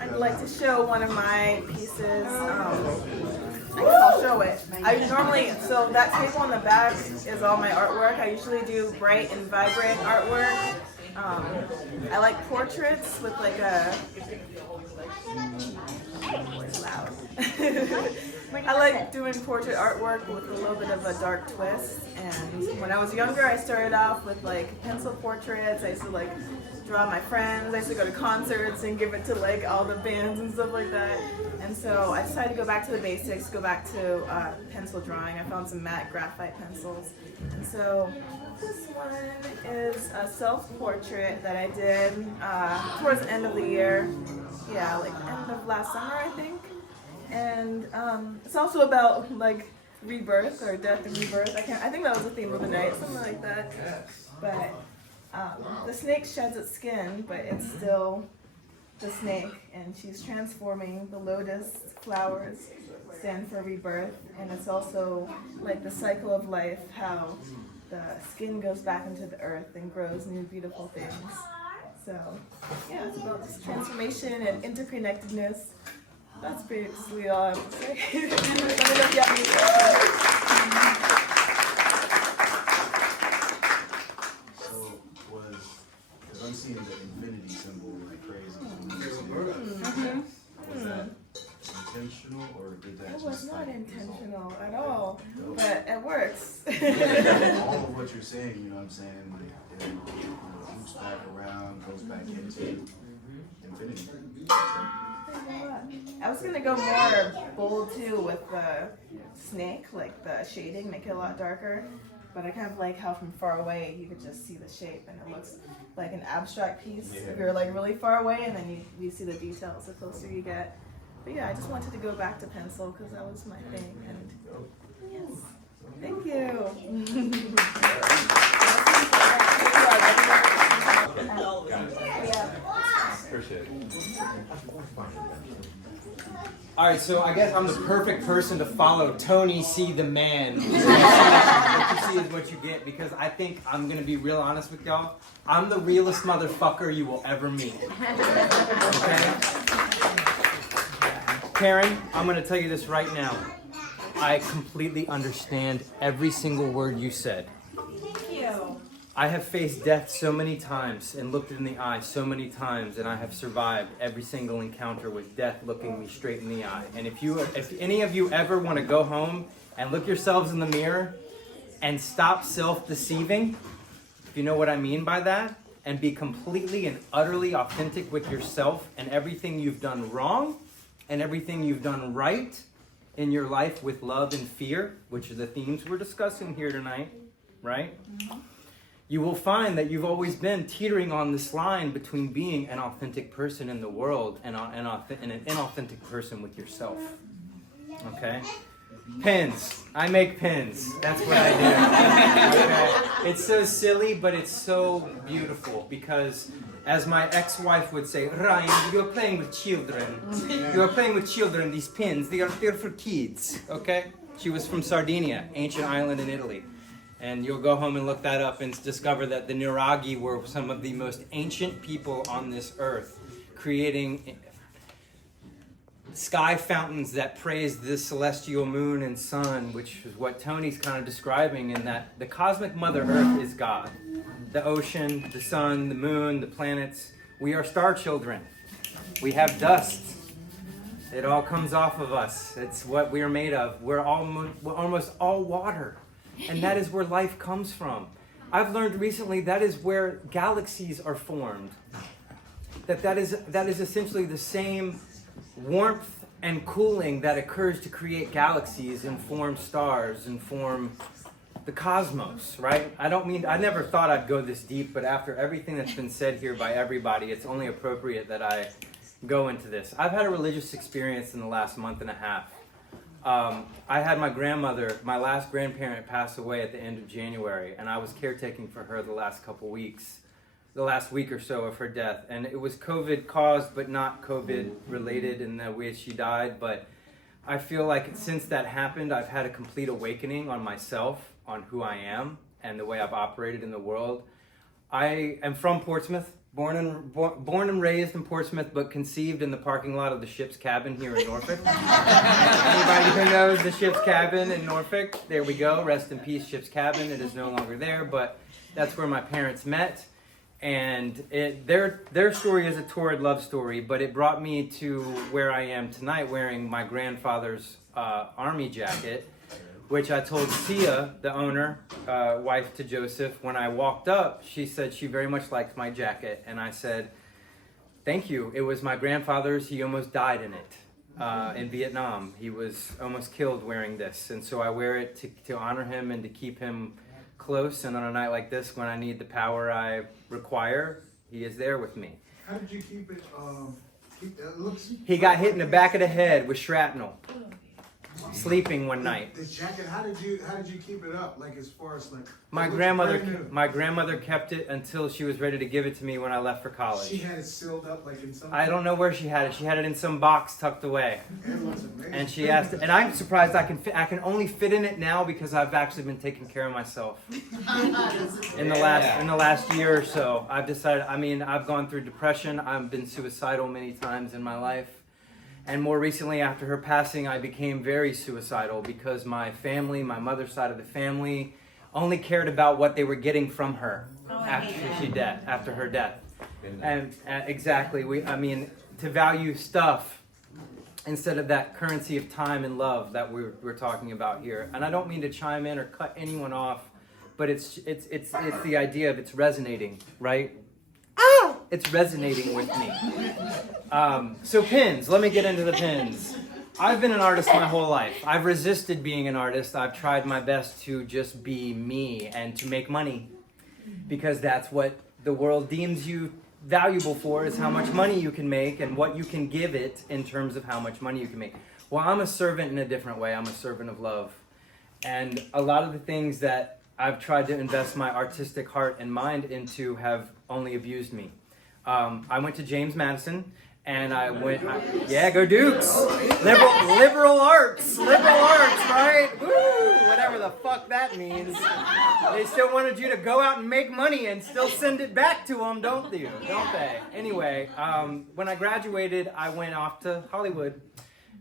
I'd like to show one of my pieces. I guess I'll show it. So that table on the back is all my artwork. I usually do bright and vibrant artwork. I like portraits with like a... It's loud. I like doing portrait artwork with a little bit of a dark twist. And when I was younger, I started off with like pencil portraits. I used to like draw my friends. I used to go to concerts and give it to like all the bands and stuff like that. And so I decided to go back to the basics, go back to pencil drawing. I found some matte graphite pencils. And so this one is a self-portrait that I did towards the end of the year. Yeah, like the end of last summer, I think. And it's also about like rebirth or death and rebirth. I think that was the theme of the night, something like that. But the snake sheds its skin, but it's still the snake, and she's transforming. The lotus flowers stand for rebirth, and it's also like the cycle of life, how the skin goes back into the earth and grows new beautiful things. So yeah, it's about this transformation and interconnectedness. That's basically all I have to say. So because I'm seeing the infinity symbol like crazy. Was that intentional or did that It just was not like, intentional at all, but it works. all of what you're saying, you know what I'm saying? Like, it loops back around, goes back into infinity. I was gonna go more bold too with the snake, like the shading, make it a lot darker. But I kind of like how from far away you could just see the shape and it looks like an abstract piece if you're like really far away, and then you see the details the closer you get. But yeah, I just wanted to go back to pencil because that was my thing. And yes, thank you. Appreciate it. All right, so I guess I'm the perfect person to follow Tony C. the man. What you see is what you get, because I think I'm gonna be real honest with y'all. I'm the realest motherfucker you will ever meet. Okay? Karen, I'm gonna tell you this right now. I completely understand every single word you said. Thank you. I have faced death so many times and looked it in the eye so many times, and I have survived every single encounter with death looking me straight in the eye. And if any of you ever want to go home and look yourselves in the mirror and stop self-deceiving, if you know what I mean by that, and be completely and utterly authentic with yourself and everything you've done wrong and everything you've done right in your life with love and fear, which are the themes we're discussing here tonight, right? Mm-hmm. You will find that you've always been teetering on this line between being an authentic person in the world and an inauthentic person with yourself. Okay? Pins. I make pins. That's what I do. Okay? It's so silly, but it's so beautiful because, as my ex-wife would say, Ryan, you're playing with children. You're playing with children. These pins, they're for kids. Okay? She was from Sardinia, ancient island in Italy. And you'll go home and look that up and discover that the Nuraghi were some of the most ancient people on this earth, creating sky fountains that praised this celestial moon and sun, which is what Tony's kind of describing, in that the cosmic Mother Earth is God. The ocean, the sun, the moon, the planets. We are star children. We have dust. It all comes off of us. It's what we are made of. We're almost all water. And that is where life comes from. I've learned recently that is where galaxies are formed. That is essentially the same warmth and cooling that occurs to create galaxies and form stars and form the cosmos, right? I never thought I'd go this deep, but after everything that's been said here by everybody, it's only appropriate that I go into this. I've had a religious experience in the last month and a half. I had my grandmother, my last grandparent, pass away at the end of January, and I was caretaking for her the last week or so of her death. And it was COVID caused, but not COVID related in the way she died. But I feel like since that happened, I've had a complete awakening on myself, on who I am, and the way I've operated in the world. I am from Portsmouth. Born and raised in Portsmouth, but conceived in the parking lot of the Ship's Cabin here in Norfolk. Anybody who knows the Ship's Cabin in Norfolk, there we go. Rest in peace, Ship's Cabin. It is no longer there, but that's where my parents met. And their story is a torrid love story, but it brought me to where I am tonight, wearing my grandfather's army jacket, which I told Sia, the owner, wife to Joseph, when I walked up. She said she very much liked my jacket. And I said, thank you. It was my grandfather's. He almost died in it in Vietnam. He was almost killed wearing this. And so I wear it to honor him and to keep him close. And on a night like this, when I need the power I require, he is there with me. How did you keep it? He got hit in the back of the head with shrapnel. Sleeping one night. This jacket, how did you keep it up? Like, as far as like my grandmother kept it until she was ready to give it to me when I left for college. She had it sealed up like in some. I don't know where she had it. She had it in some box tucked away. It looks amazing. And she asked, and I'm surprised I can only fit in it now because I've actually been taking care of myself. In the last year or so, I've decided. I mean, I've gone through depression. I've been suicidal many times in my life. And more recently, after her passing, I became very suicidal because my family, my mother's side of the family, only cared about what they were getting from her after her death. And exactly, to value stuff instead of that currency of time and love that we're talking about here. And I don't mean to chime in or cut anyone off, but it's the idea of it's resonating, right? It's resonating with me. So pins, let me get into the pins. I've been an artist my whole life. I've resisted being an artist. I've tried my best to just be me and to make money, because that's what the world deems you valuable for, is how much money you can make and what you can give it in terms of how much money you can make. Well, I'm a servant in a different way. I'm a servant of love. And a lot of the things that I've tried to invest my artistic heart and mind into have only abused me. I went to James Madison, and yeah, go Dukes! Liberal arts, right? Woo! Whatever the fuck that means. They still wanted you to go out and make money and still send it back to them, don't they? Anyway, when I graduated, I went off to Hollywood.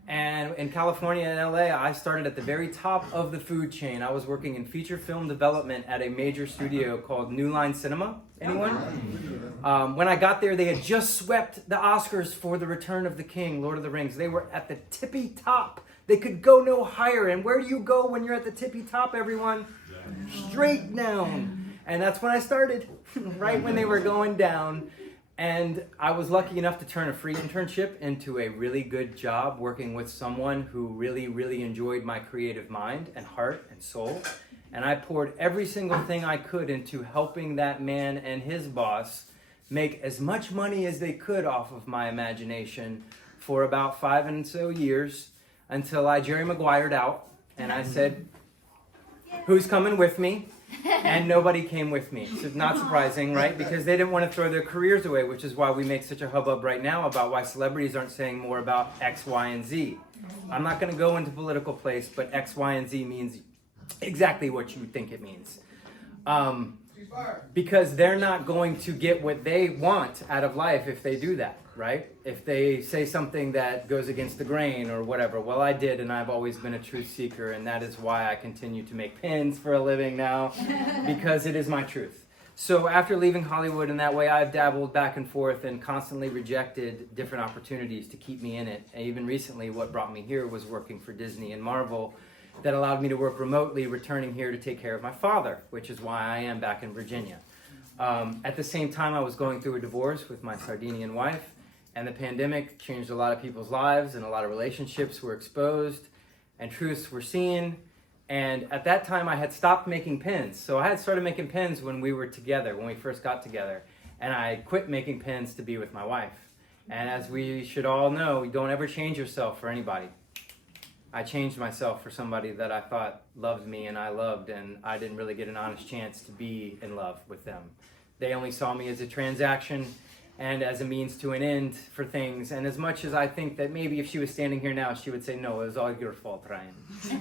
And in California and LA, I started at the very top of the food chain. I was working in feature film development at a major studio called New Line Cinema. Anyone? When I got there, they had just swept the Oscars for The Return of the King, Lord of the Rings. They were at the tippy top. They could go no higher. And where do you go when you're at the tippy top, everyone? Straight down. And that's when I started, right when they were going down. And I was lucky enough to turn a free internship into a really good job working with someone who really, really enjoyed my creative mind and heart and soul. And I poured every single thing I could into helping that man and his boss make as much money as they could off of my imagination for about 5 and so years, until I Jerry Maguire'd out and I said, "Who's coming with me?" And nobody came with me. So not surprising, right? Because they didn't want to throw their careers away, which is why we make such a hubbub right now about why celebrities aren't saying more about X, Y, and Z. I'm not going to go into political place, but X, Y, and Z means exactly what you think it means. Because they're not going to get what they want out of life if they do that, right? If they say something that goes against the grain or whatever. Well, I did, and I've always been a truth seeker, and that is why I continue to make pins for a living now, because it is my truth. So after leaving Hollywood in that way, I've dabbled back and forth and constantly rejected different opportunities to keep me in it. And even recently, what brought me here was working for Disney and Marvel, that allowed me to work remotely, returning here to take care of my father, which is why I am back in Virginia. At the same time, I was going through a divorce with my Sardinian wife, and the pandemic changed a lot of people's lives, and a lot of relationships were exposed, and truths were seen. And at that time, I had stopped making pins. So I had started making pins when we were together, when we first got together. And I quit making pins to be with my wife. And as we should all know, you don't ever change yourself for anybody. I changed myself for somebody that I thought loved me and I loved, and I didn't really get an honest chance to be in love with them. They only saw me as a transaction and as a means to an end for things. And as much as I think that maybe if she was standing here now, she would say, "No, it was all your fault, Ryan."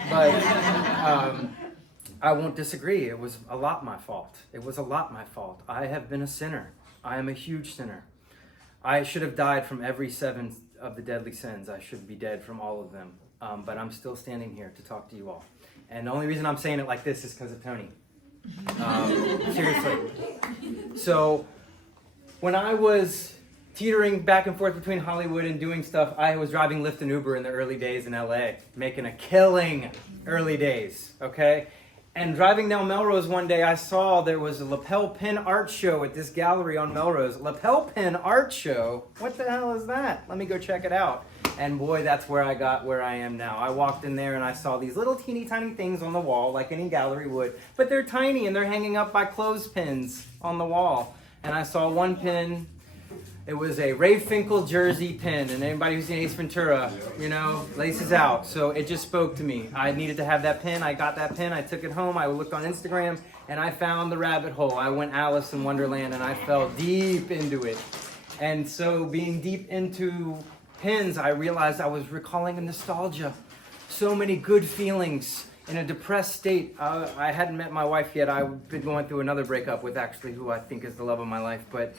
But I won't disagree. It was a lot my fault. It was a lot my fault. I have been a sinner. I am a huge sinner. I should have died from every 7 of the deadly sins. I should be dead from all of them. But I'm still standing here to talk to you all. And the only reason I'm saying it like this is because of Tony. Seriously. So when I was teetering back and forth between Hollywood and doing stuff, I was driving Lyft and Uber in the early days in LA, making a killing early days, okay? And driving down Melrose one day, I saw there was a lapel pin art show at this gallery on Melrose. Lapel pin art show? What the hell is that? Let me go check it out. And boy, that's where I got where I am now. I walked in there and I saw these little teeny tiny things on the wall, like any gallery would. But they're tiny and they're hanging up by clothespins on the wall. And I saw one pin. It was a Ray Finkel jersey pin, and anybody who's seen Ace Ventura, you know, laces out. So it just spoke to me. I needed to have that pin. I got that pin. I took it home. I looked on Instagram, and I found the rabbit hole. I went Alice in Wonderland, and I fell deep into it. And so being deep into pins, I realized I was recalling a nostalgia. So many good feelings in a depressed state. I hadn't met my wife yet. I've been going through another breakup with actually who I think is the love of my life, but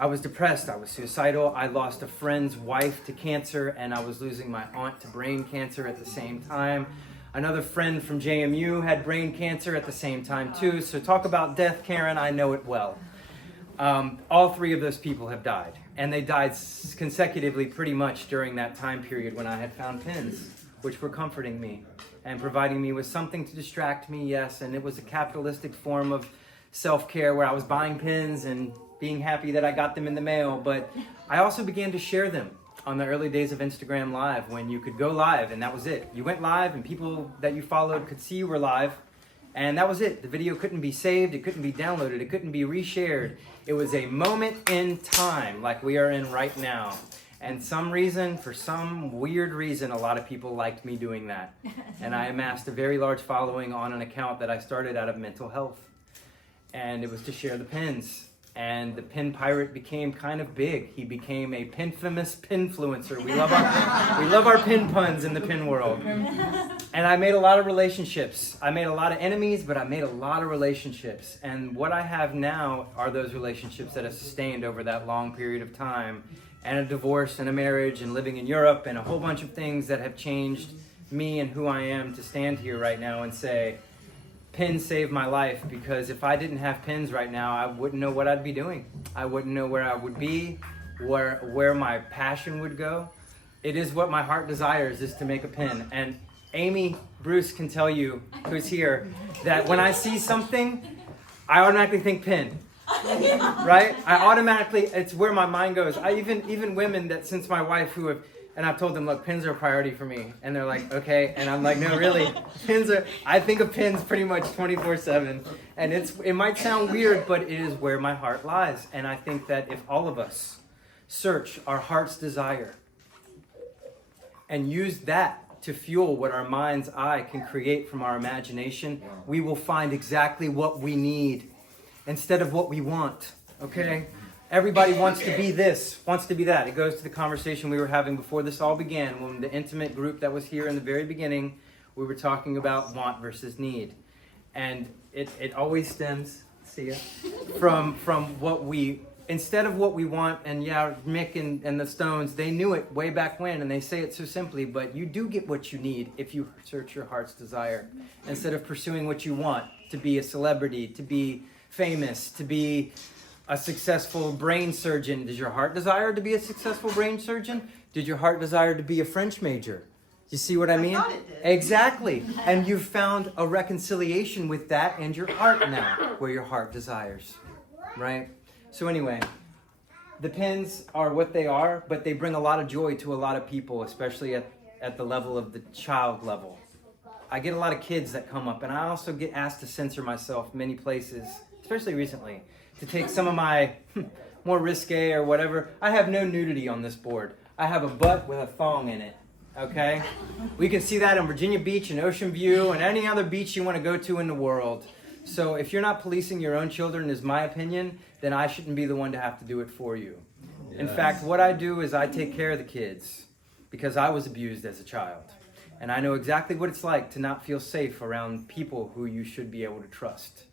I was depressed, I was suicidal, I lost a friend's wife to cancer, and I was losing my aunt to brain cancer at the same time. Another friend from JMU had brain cancer at the same time too. So talk about death, Karen, I know it well. All three of those people have died, and they died consecutively pretty much during that time period when I had found pins, which were comforting me and providing me with something to distract me, yes, and it was a capitalistic form of self-care where I was buying pins and being happy that I got them in the mail, but I also began to share them on the early days of Instagram Live when you could go live and that was it. You went live and people that you followed could see you were live, and that was it. The video couldn't be saved, it couldn't be downloaded, it couldn't be reshared. It was a moment in time like we are in right now. And for some weird reason, a lot of people liked me doing that. And I amassed a very large following on an account that I started out of mental health. And it was to share the pins. And the pin pirate became kind of big. He became a pinfamous pinfluencer. We love our pin puns in the pin world. And I made a lot of relationships. I made a lot of enemies, but I made a lot of relationships. And what I have now are those relationships that have sustained over that long period of time. And a divorce and a marriage and living in Europe and a whole bunch of things that have changed me and who I am to stand here right now and say, pins saved my life, because if I didn't have pins right now, I wouldn't know what I'd be doing. I wouldn't know where I would be, where my passion would go. It is what my heart desires, is to make a pin. And Amy Bruce can tell you, who's here, that when I see something, I automatically think pin. Right? It's where my mind goes. Even women that, since my wife, and I've told them, look, pins are a priority for me. And they're like, okay. And I'm like, no, really, I think of pins pretty much 24/7. And it might sound weird, but it is where my heart lies. And I think that if all of us search our heart's desire and use that to fuel what our mind's eye can create from our imagination, we will find exactly what we need instead of what we want, okay? Everybody wants to be this, wants to be that. It goes to the conversation we were having before this all began, when the intimate group that was here in the very beginning, we were talking about want versus need. And it always stems, from what we, instead of what we want, and yeah, Mick and the Stones, they knew it way back when, and they say it so simply, but you do get what you need if you search your heart's desire, instead of pursuing what you want, to be a celebrity, to be famous, to be a successful brain surgeon. Does your heart desire to be a successful brain surgeon? Did your heart desire to be a French major? You see what I mean? thought it did. Exactly. And you've found a reconciliation with that and your heart now, where your heart desires, right? So anyway, the pins are what they are, but they bring a lot of joy to a lot of people, especially at the level of the child level. I get a lot of kids that come up, and I also get asked to censor myself many places, especially recently, to take some of my more risque or whatever. I have no nudity on this board. I have a butt with a thong in it, okay? We can see that on Virginia Beach and Ocean View and any other beach you want to go to in the world. So if you're not policing your own children, is my opinion, then I shouldn't be the one to have to do it for you. Yes. In fact, what I do is I take care of the kids, because I was abused as a child. And I know exactly what it's like to not feel safe around people who you should be able to trust.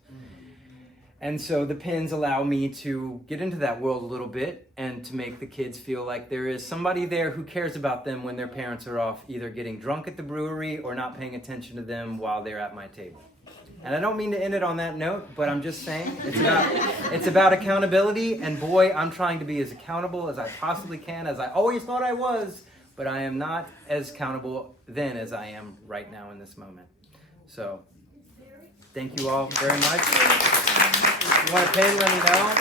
And so the pins allow me to get into that world a little bit and to make the kids feel like there is somebody there who cares about them when their parents are off either getting drunk at the brewery or not paying attention to them while they're at my table. And I don't mean to end it on that note, but I'm just saying it's about accountability, and boy, I'm trying to be as accountable as I possibly can, as I always thought I was, but I am not as accountable then as I am right now in this moment. So, thank you all very much. If you want a pin, let me know.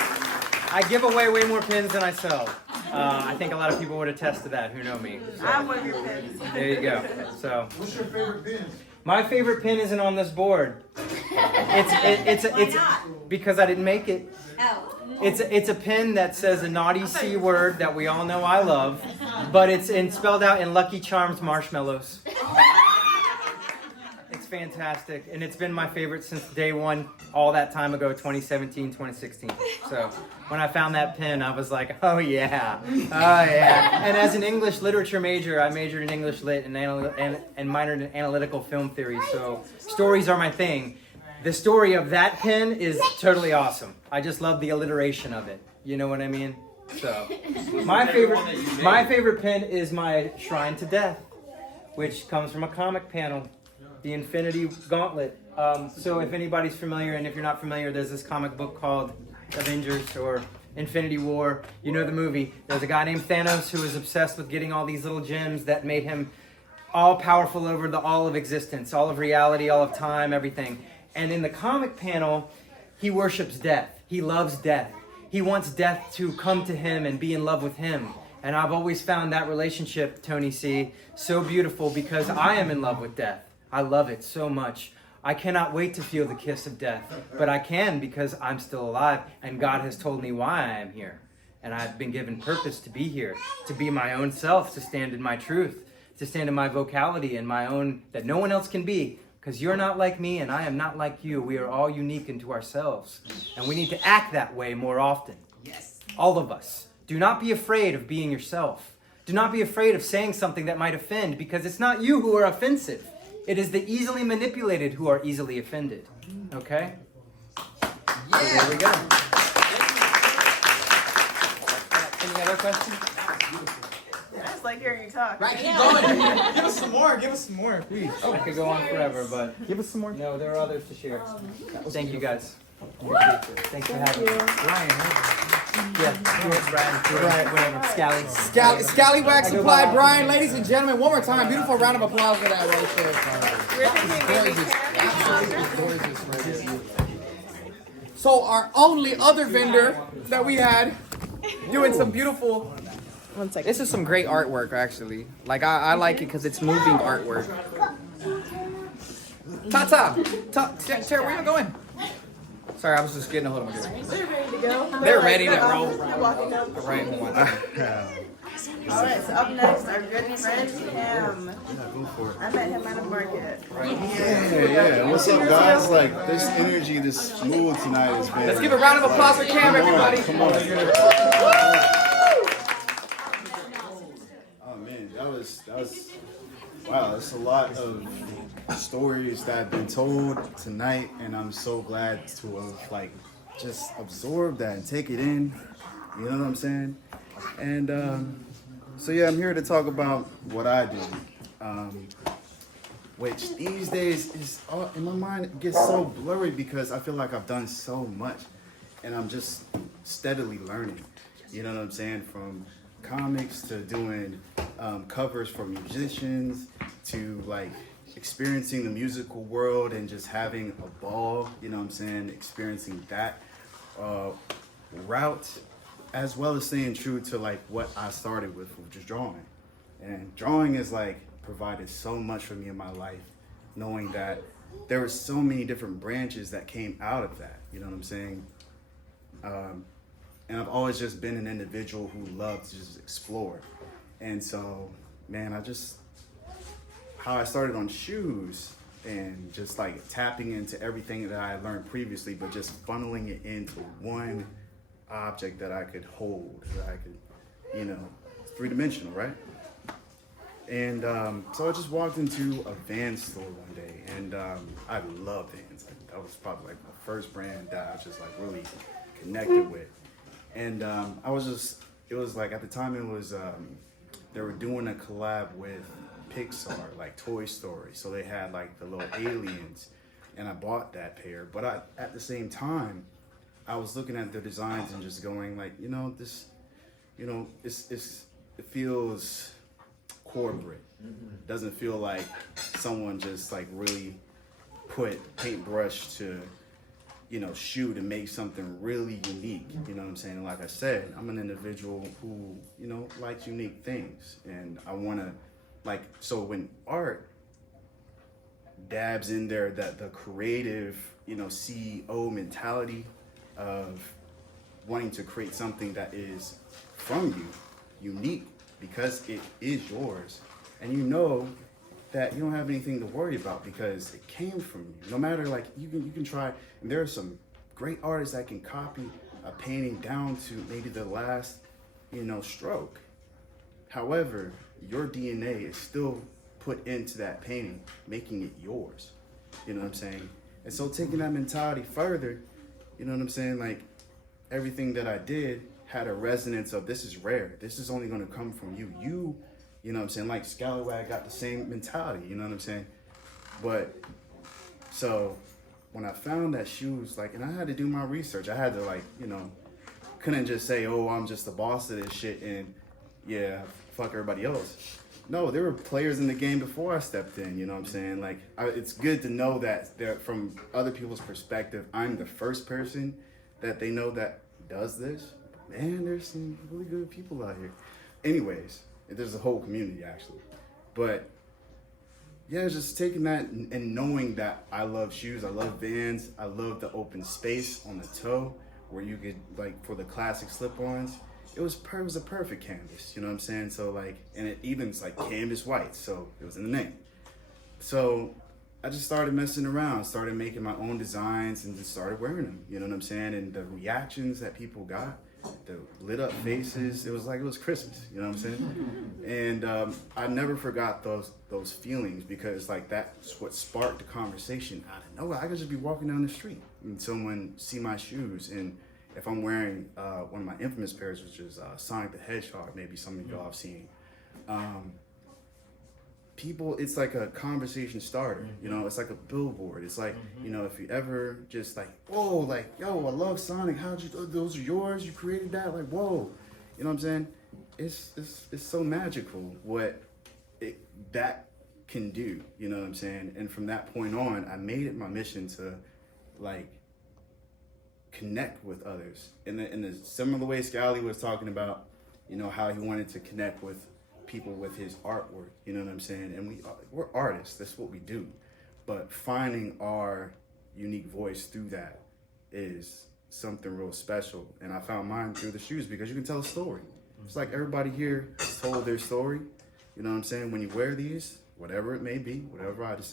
I give away way more pins than I sell. I think a lot of people would attest to that who know me. So, I'm one of your pins. there you go. So, What's your favorite pin? my favorite pin isn't on this board. It's because I didn't make it. It's a pin that says a naughty C word that we all know I love, but it's spelled out in Lucky Charms marshmallows. It's fantastic, and it's been my favorite since day one, all that time ago, 2017, 2016. So when I found that pin, I was like, oh yeah. And as an English literature major, I majored in English lit and minored in analytical film theory, so stories are my thing. The story of that pin is totally awesome. I just love the alliteration of it. You know what I mean? So my favorite pin is my Shrine to Death, which comes from a comic panel, the Infinity Gauntlet. So if anybody's familiar, and if you're not familiar, there's this comic book called Avengers or Infinity War. You know the movie. There's a guy named Thanos who is obsessed with getting all these little gems that made him all powerful over all of existence, all of reality, all of time, everything. And in the comic panel, he worships death. He loves death. He wants death to come to him and be in love with him. And I've always found that relationship, Tony C., so beautiful because I am in love with death. I love it so much. I cannot wait to feel the kiss of death, but I can because I'm still alive and God has told me why I am here. And I've been given purpose to be here, to be my own self, to stand in my truth, to stand in my vocality and my own, that no one else can be. Because you're not like me and I am not like you. We are all unique into ourselves. And we need to act that way more often. Yes. All of us. Do not be afraid of being yourself. Do not be afraid of saying something that might offend, because it's not you who are offensive. It is the easily manipulated who are easily offended. Okay? Yeah. So there we go. Any other questions? I just like hearing you talk. Right, keep going. Give us some more, please. Oh, I could go on forever, but Give us some more. no, there are others to share. Thank you guys. Thanks for having me. Brian, Brian, whatever. Scally. Scallywag Supply, Brian, ladies and gentlemen, one more time. Beautiful round of applause for that right there. So our only other vendor that we had doing some beautiful. One second. This is some great artwork, actually. Like I like it because it's moving artwork. Tara, where you going? Sorry, I was just getting a hold of my. They're ready to go. They're ready to roll. They're walking up. All right, hold on. All right, so up next, our good friend Cam. I met him at a market. Yeah. What's up, guys? Like, this energy, this mood tonight is been. Let's give a round of applause for Cam, everybody. Come on. Oh man, that was wow. That's a lot of stories that have been told tonight, and I'm so glad to have just absorb that and take it in. You know what I'm saying? And so yeah, I'm here to talk about what I do, which these days is in my mind it gets so blurry because I feel like I've done so much, and I'm just steadily learning. You know what I'm saying? From comics to doing covers for musicians to experiencing the musical world and just having a ball, you know what I'm saying, experiencing that route, as well as staying true to what I started with, which is drawing. And drawing is provided so much for me in my life, knowing that there were so many different branches that came out of that, you know what I'm saying? And I've always just been an individual who loved to just explore. And so, man, how I started on shoes and just tapping into everything that I learned previously, but just funneling it into one object that I could hold, that I could, it's three-dimensional, right? And so I just walked into a Vans store one day, and I love Vans. That was probably my first brand that I just really connected with. And it was at the time it was, they were doing a collab with Pixar, Toy Story. So they had the little aliens, and I bought that pair. But at the same time, I was looking at the designs and just going it feels corporate. It doesn't feel like someone just really put paintbrush to, shoot and make something really unique. You know what I'm saying? Like I said, I'm an individual who, likes unique things. And I want to, so when art dabs in there, that the creative, CEO mentality of wanting to create something that is from you, unique, because it is yours. And that you don't have anything to worry about because it came from you. No matter you can try, and there are some great artists that can copy a painting down to maybe the last, stroke. However, your DNA is still put into that painting, making it yours. You know what I'm saying? And so taking that mentality further, you know what I'm saying? Everything that I did had a resonance of this is rare. This is only gonna come from you. You know what I'm saying? Like Scallywag got the same mentality, you know what I'm saying? But so when I found that shoes, like, and I had to do my research. I had to, like, you know, couldn't just say, oh, I'm just the boss of this shit and yeah, fuck everybody else. No, there were players in the game before I stepped in, you know what I'm saying? Like, it's good to know that from other people's perspective, I'm the first person that they know that does this. Man, there's some really good people out here. Anyways, there's a whole community actually. But yeah, just taking that and knowing that I love shoes, I love Vans, I love the open space on the toe where you could, like, for the classic slip-ons, it was a perfect canvas, you know what I'm saying? So like, and it even's like canvas white, so it was in the name. So I just started messing around, started making my own designs and just started wearing them, you know what I'm saying? And the reactions that people got, the lit up faces, it was like it was Christmas, you know what I'm saying? And I never forgot those feelings because like that's what sparked the conversation out of nowhere. I could just be walking down the street and someone see my shoes, and if I'm wearing one of my infamous pairs, which is Sonic the Hedgehog, maybe some of y'all have seen, people, it's like a conversation starter, you know, it's like a billboard. It's like, you know, if you ever just like, whoa, like, yo, I love Sonic, those are yours, you created that, like, whoa, you know what I'm saying? It's so magical what that can do, you know what I'm saying? And from that point on, I made it my mission to, like, connect with others in the similar way Scally was talking about, you know, how he wanted to connect with people with his artwork, you know what I'm saying? And we're artists, that's what we do. But finding our unique voice through that is something real special. And I found mine through the shoes because you can tell a story. It's like everybody here has told their story, you know what I'm saying? When you wear these, whatever it may be,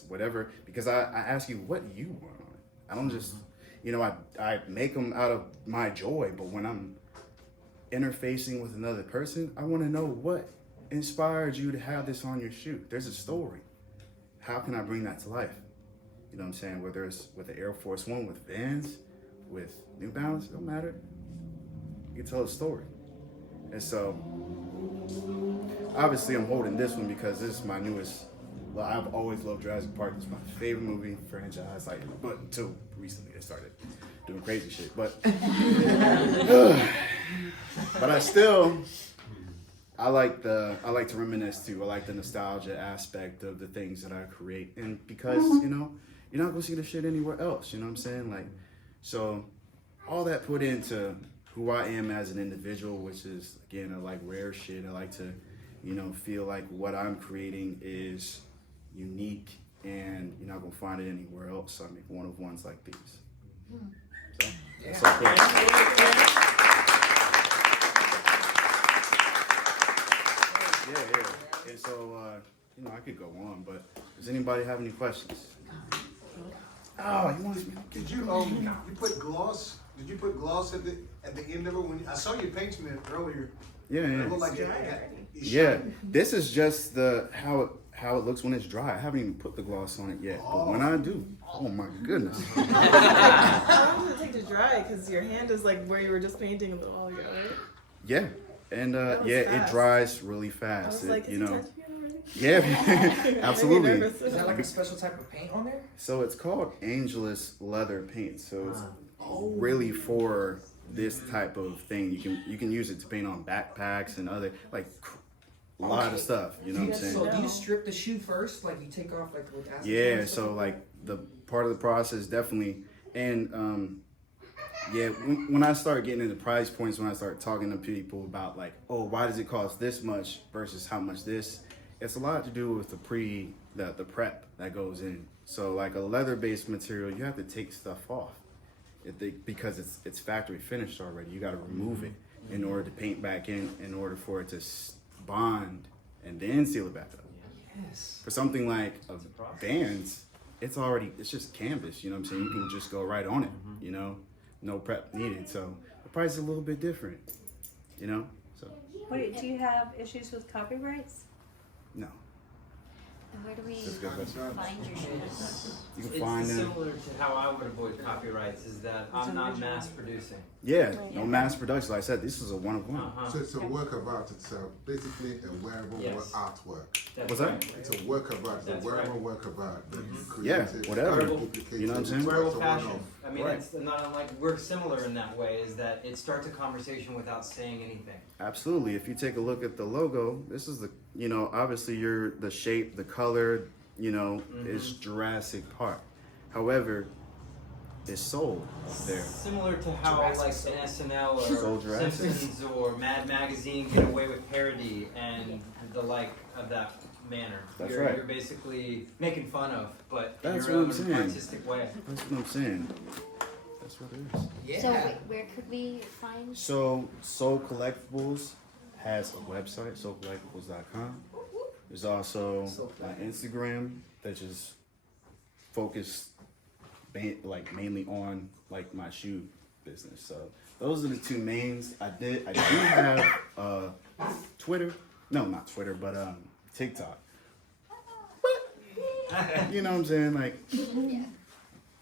whatever, because I ask you, what do you want on it? I don't just, you know, I make them out of my joy, but when I'm interfacing with another person, I want to know what inspired you to have this on your shoe. There's a story. How can I bring that to life? You know what I'm saying? Whether it's with the Air Force One, with Vans, with New Balance, it don't matter. You can tell a story. And so, obviously I'm holding this one because this is my newest. Well, I've always loved Jurassic Park. It's my favorite movie franchise. Like, but until recently, I started doing crazy shit. But, but I like to reminisce too. I like the nostalgia aspect of the things that I create, and because you know, you're not gonna see the shit anywhere else. You know what I'm saying? Like, so all that put into who I am as an individual, which is again, I like rare shit. I like to, you know, feel like what I'm creating is unique and you're not gonna find it anywhere else. So I make one of ones like these. So that's all cool. Yeah. And so you know, I could go on, but does anybody have any questions? Oh, you want to? Did you put gloss? Did you put gloss at the end of it? When I saw you painting it earlier. Yeah. It looked like yeah. This is just how it looks when it's dry. I haven't even put the gloss on it yet, but when I do, oh my goodness. How long does it take to dry? Because your hand is like where you were just painting a little while ago, right? Yeah, and it dries really fast. I was like, you know. Yeah, absolutely. Is that like a special type of paint on there? So it's called Angelus leather paint. So it's really for this type of thing. You can use it to paint on backpacks and other like a lot of stuff. You know what I'm saying? So do you strip the shoe first? Like you take off like with acid? Yeah. So like the part of the process definitely, and yeah, when I start getting into price points, when I start talking to people about like, oh, why does it cost this much versus how much this? It's a lot to do with the prep that goes in. So like a leather-based material, you have to take stuff off because it's factory finished already. You got to remove it in order to paint back in order for it to bond and then seal it back up. Yes. For something like Vans, it's just canvas. You know what I'm saying? You can just go right on it. You know, no prep needed. So the price is a little bit different. You know, so. Do you have issues with copyrights? No. And where do we That's a good question. find your shoes? You can It's find them. similar to how I would avoid copyrights is that I'm not mass producing. Yeah, no mass production. Like I said, this is a one of one. So it's a work of art. It's basically a wearable artwork. What's that? It's a work of art. It's a wearable work of art that you create. Yeah, whatever. You know what I'm saying? Wearable It's a fashion. one-off. I mean, Right. it's not unlike, we're similar in that way, is that it starts a conversation without saying anything. Absolutely. If you take a look at the logo, this is the, you know, obviously the shape, the color, you know, is Jurassic Park. However, it's soul there. Similar to how like an SNL So or Jurassic. Simpsons or Mad Magazine get away with parody and the like of that manner. That's you're, right. You're basically making fun of, but That's in your what own I'm saying. artistic way. That's what I'm saying. That's what it is. Yeah. So where could we find? So Soul Collectibles has a website, soulcollectibles.com. There's also an Instagram that just focused like mainly on like my shoe business. So those are the two mains. I do have Twitter. No, not Twitter, but TikTok. You know what I'm saying? Like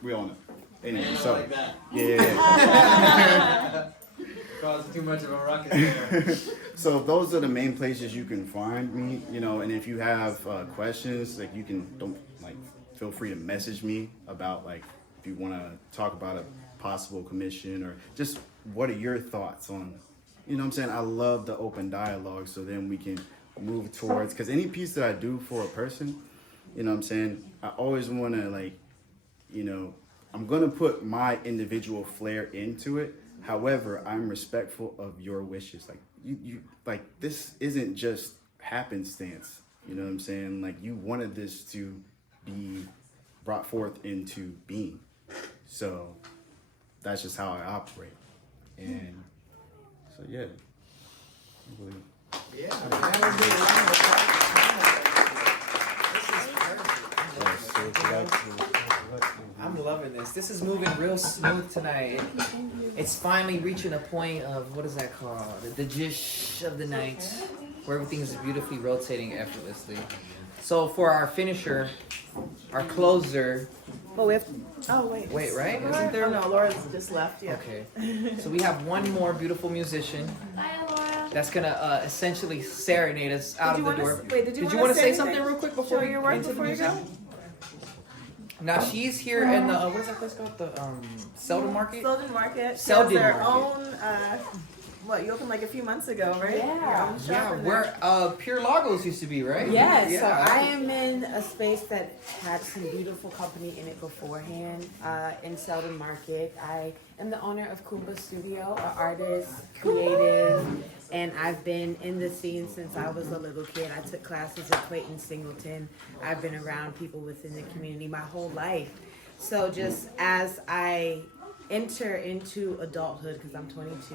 we all know. Anyway, so like that. yeah. Caused too much of a ruckus there. So those are the main places you can find me, you know, and if you have questions, like you can feel free to message me about like if you want to talk about a possible commission or just what are your thoughts on, you know what I'm saying? I love the open dialogue, so then we can move towards, because any piece that I do for a person, you know what I'm saying, I always want to like, you know, I'm going to put my individual flair into it. However, I'm respectful of your wishes. Like you like this isn't just happenstance. You know what I'm saying? Like you wanted this to be brought forth into being. So that's just how I operate. And so yeah. I believe. I'm loving this. This is moving real smooth tonight. It's finally reaching a point of, what is that called? The jish of the night, where everything is beautifully rotating effortlessly. So for our finisher, our closer. Oh, we have. Oh, wait. Wait, right? Isn't there? No, Laura's just left. Yeah. Okay. So we have one more beautiful musician. Bye, Laura. That's gonna essentially serenade us out of the door. Did you want to say anything? something real quick before Show we your work get into the before you music? go? Now she's here in the what is that place called? The Selden Market. Selden Market. She Selden has their Market. own. What you opened like a few months ago, right? Yeah. Your own shop Yeah, in where Pure Lagos used to be, right? Yes, Yeah. so I am in a space that had some beautiful company in it beforehand, in Selden Market. I am the owner of Kumba Studio, an artist, creative, and I've been in the scene since I was a little kid. I took classes at Clayton Singleton. I've been around people within the community my whole life. So just as I enter into adulthood, because I'm 22,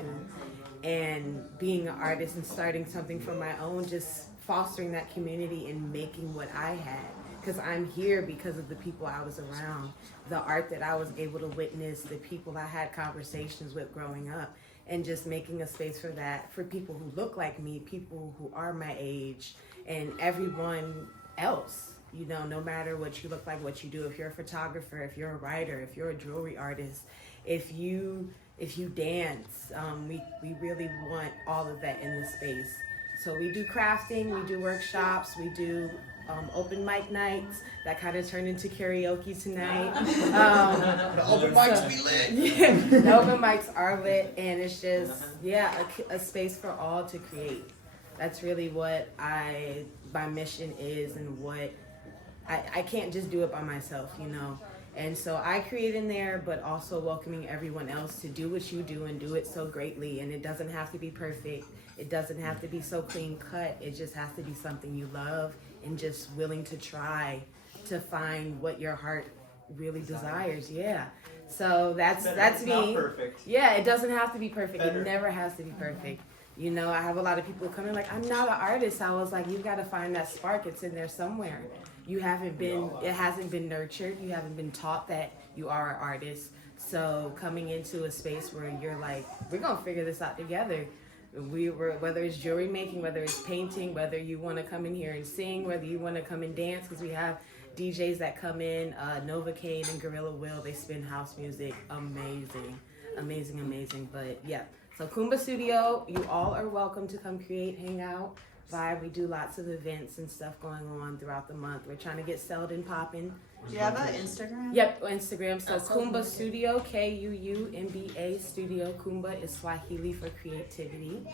and being an artist and starting something for my own, just fostering that community and making what I had. Because I'm here because of the people I was around, the art that I was able to witness, the people I had conversations with growing up, and just making a space for that, for people who look like me, people who are my age, and everyone else. You know, no matter what you look like, what you do, if you're a photographer, if you're a writer, if you're a jewelry artist, if you dance, we really want all of that in the space. So we do crafting, we do workshops, we do open mic nights that kind of turned into karaoke tonight. The open mics be lit. Yeah, the open mics are lit, and it's just a space for all to create. That's really what my mission is, and what I can't just do it by myself, you know. And so I create in there, but also welcoming everyone else to do what you do and do it so greatly. And it doesn't have to be perfect. It doesn't have to be so clean cut. It just has to be something you love and just willing to try to find what your heart really desires. Yeah. So that's me. Not perfect. Yeah, it doesn't have to be perfect. Better. It never has to be perfect. You know, I have a lot of people come in like, I'm not an artist. I was like, you got to find that spark. It's in there somewhere. It hasn't been nurtured. You haven't been taught that you are an artist. So coming into a space where you're like, we're going to figure this out together. Whether it's jewelry making, whether it's painting, whether you want to come in here and sing, whether you want to come and dance, because we have DJs that come in, Novacane and Gorilla Will, they spin house music, amazing. amazing, amazing. But yeah, so Kumba Studio, you all are welcome to come create, hang out, vibe. We do lots of events and stuff going on throughout the month. We're trying to get Seldon popping. Do you have an Instagram? Yep, Instagram. So Kumba Studio, Kuumba Studio. Kumba is Swahili for creativity.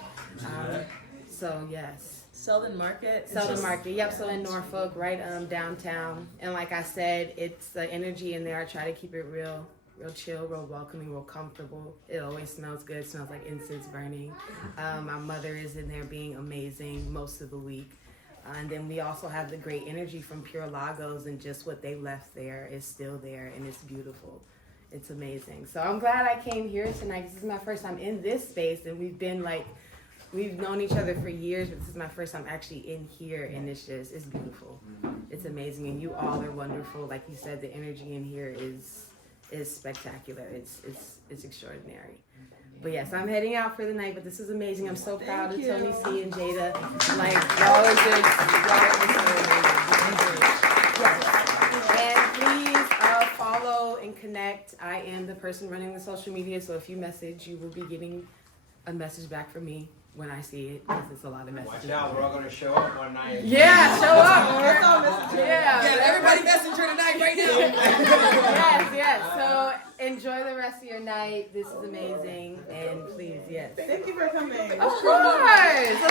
So yes. Selden Market. Selden Market. Yep. So in Norfolk, right downtown. And like I said, it's the energy in there. I try to keep it real chill, real welcoming, real comfortable. It always smells good. It smells like incense burning. My mother is in there being amazing most of the week. And then we also have the great energy from Pure Lagos, and just what they left there is still there, and it's beautiful. It's amazing. So I'm glad I came here tonight. This is my first time in this space, and we've known each other for years, but this is my first time actually in here, and it's beautiful. It's amazing, and you all are wonderful. Like you said, the energy in here is spectacular. It's extraordinary. But yes, I'm heading out for the night, but this is amazing. I'm so proud of Tony C and Jada. Like, y'all are just And please follow and connect. I am the person running the social media, so if you message, you will be getting a message back from me when I see it, because it's a lot of messages. Watch out, we're all gonna show up one night. Yeah, show up. Yeah, everybody messenger tonight right now. yes. So enjoy the rest of your night. This is amazing, and please, yes. Thank you for coming. Of course.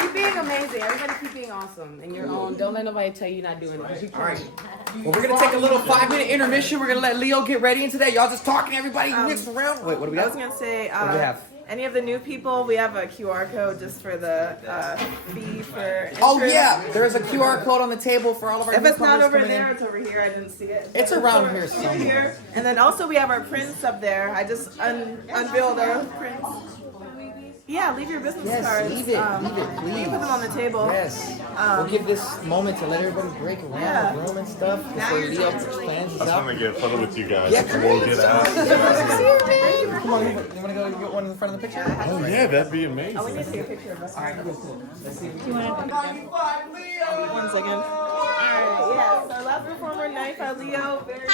Keep being amazing. Everybody keep being awesome in your own. Don't let nobody tell you not doing it. All right. Well, we're gonna take a little 5-minute intermission. We're gonna let Leo get ready into that. Y'all just talking, everybody mixed around. Wait, what do we I got? was gonna say, What do we have? any of the new people, we have a QR code just for the fee for. Oh entrance. yeah, there's a QR code on the table for all of our If it's not newcomers over coming there, in. it's over here. I didn't see it. It's around here It's somewhere. here. And then also we have our prints up there. I just unveiled our prints. Yeah, leave your business cards. Leave it, please. You can put them on the table. Yes. We'll give this moment to let everybody break around the room and stuff before Leo plans his I was out. gonna get a photo with you guys. Yeah, Before we get out. Come on, you wanna go get one in front of the picture? Oh yeah, that'd be amazing. Oh, we need to take a picture of us. All right, cool. Let's see. One second. Alright, yeah. So last performer, Knife by Leo. Very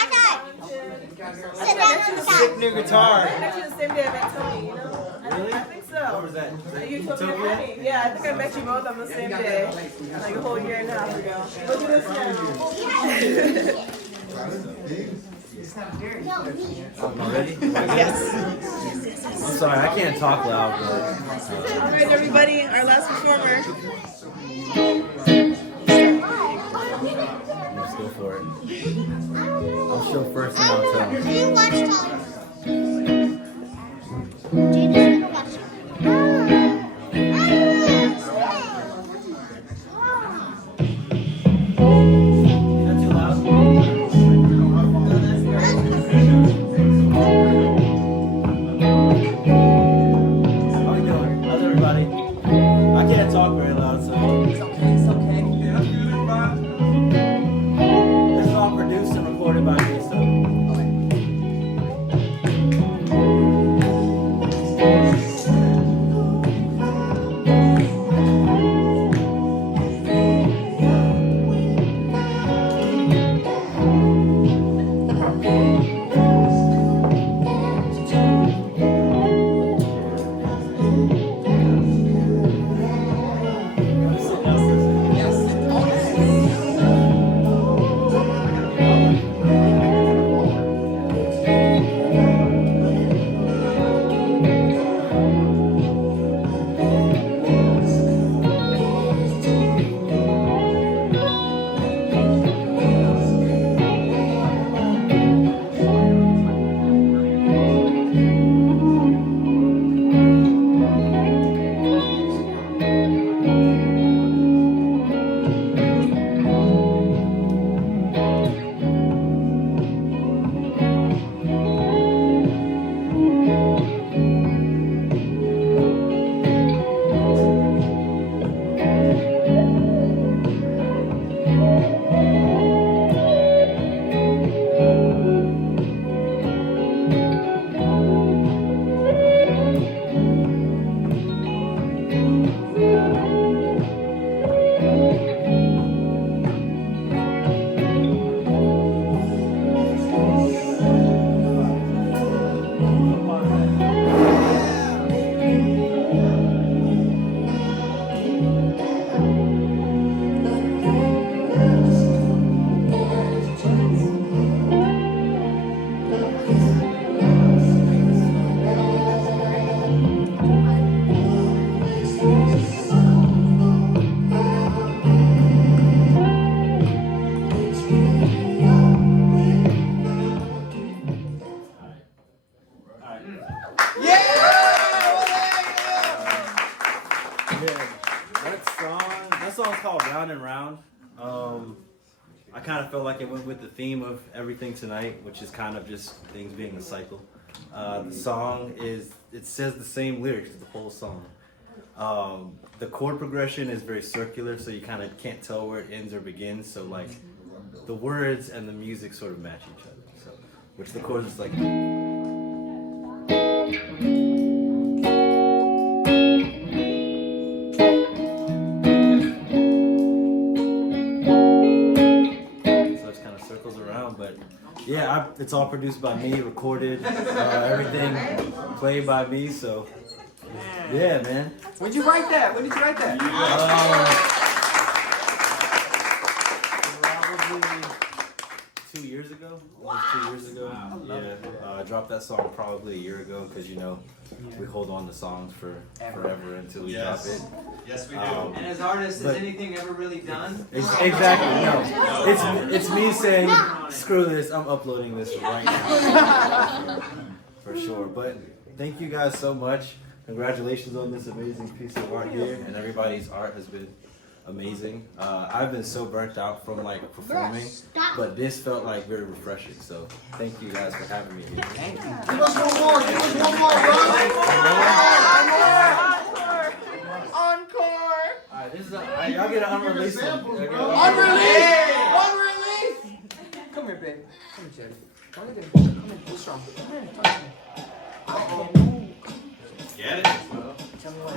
Sick new guitar. Actually, the same day I met Tony, you know? I think so. What was that? You told me you're funny. Yeah, I think I met you both on the same day. Like a whole year and a half ago. Look at this now. Ready? Yes. I'm sorry, I can't talk loud, but. Alright, everybody, our last performer. Let's go for it. I'll show first and I'll tell. Do you watch television? Jada's gonna watch it. Not too loud. How we doing? How's everybody? I can't talk very loud, so. It's okay. This is all produced and recorded by me, so. That song's called Round and Round. I kind of felt like it went with the theme of everything tonight, which is kind of just things being a cycle. The song it says the same lyrics as the whole song. The chord progression is very circular, so you kind of can't tell where it ends or begins. So like the words and the music sort of match each other. So, which the chorus is like. Yeah, it's all produced by me, recorded, everything played by me. So, yeah, man. When did you write that? When did you write that? Probably 2 years ago. Almost 2 years ago. Yeah, I dropped that song probably a year ago because we hold on to songs for forever until we drop it. Yes, we do. And as artists, is anything ever really done? Exactly. No, it's me saying, screw this. I'm uploading this right now. For sure. But thank you guys so much. Congratulations on this amazing piece of art here, and everybody's art has been amazing. I've been so burnt out from like performing, but this felt like very refreshing. So thank you guys for having me here. Thank you. Give us one more. Give us one more, Encore! Alright, this is y'all get an unreleased one. Unreleased! Come here, babe. Come here, Jerry. Come here, come here. Pull strong. Come here. Get it? Tell me what.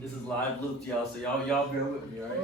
This is live looped, y'all, so y'all bear with me, alright?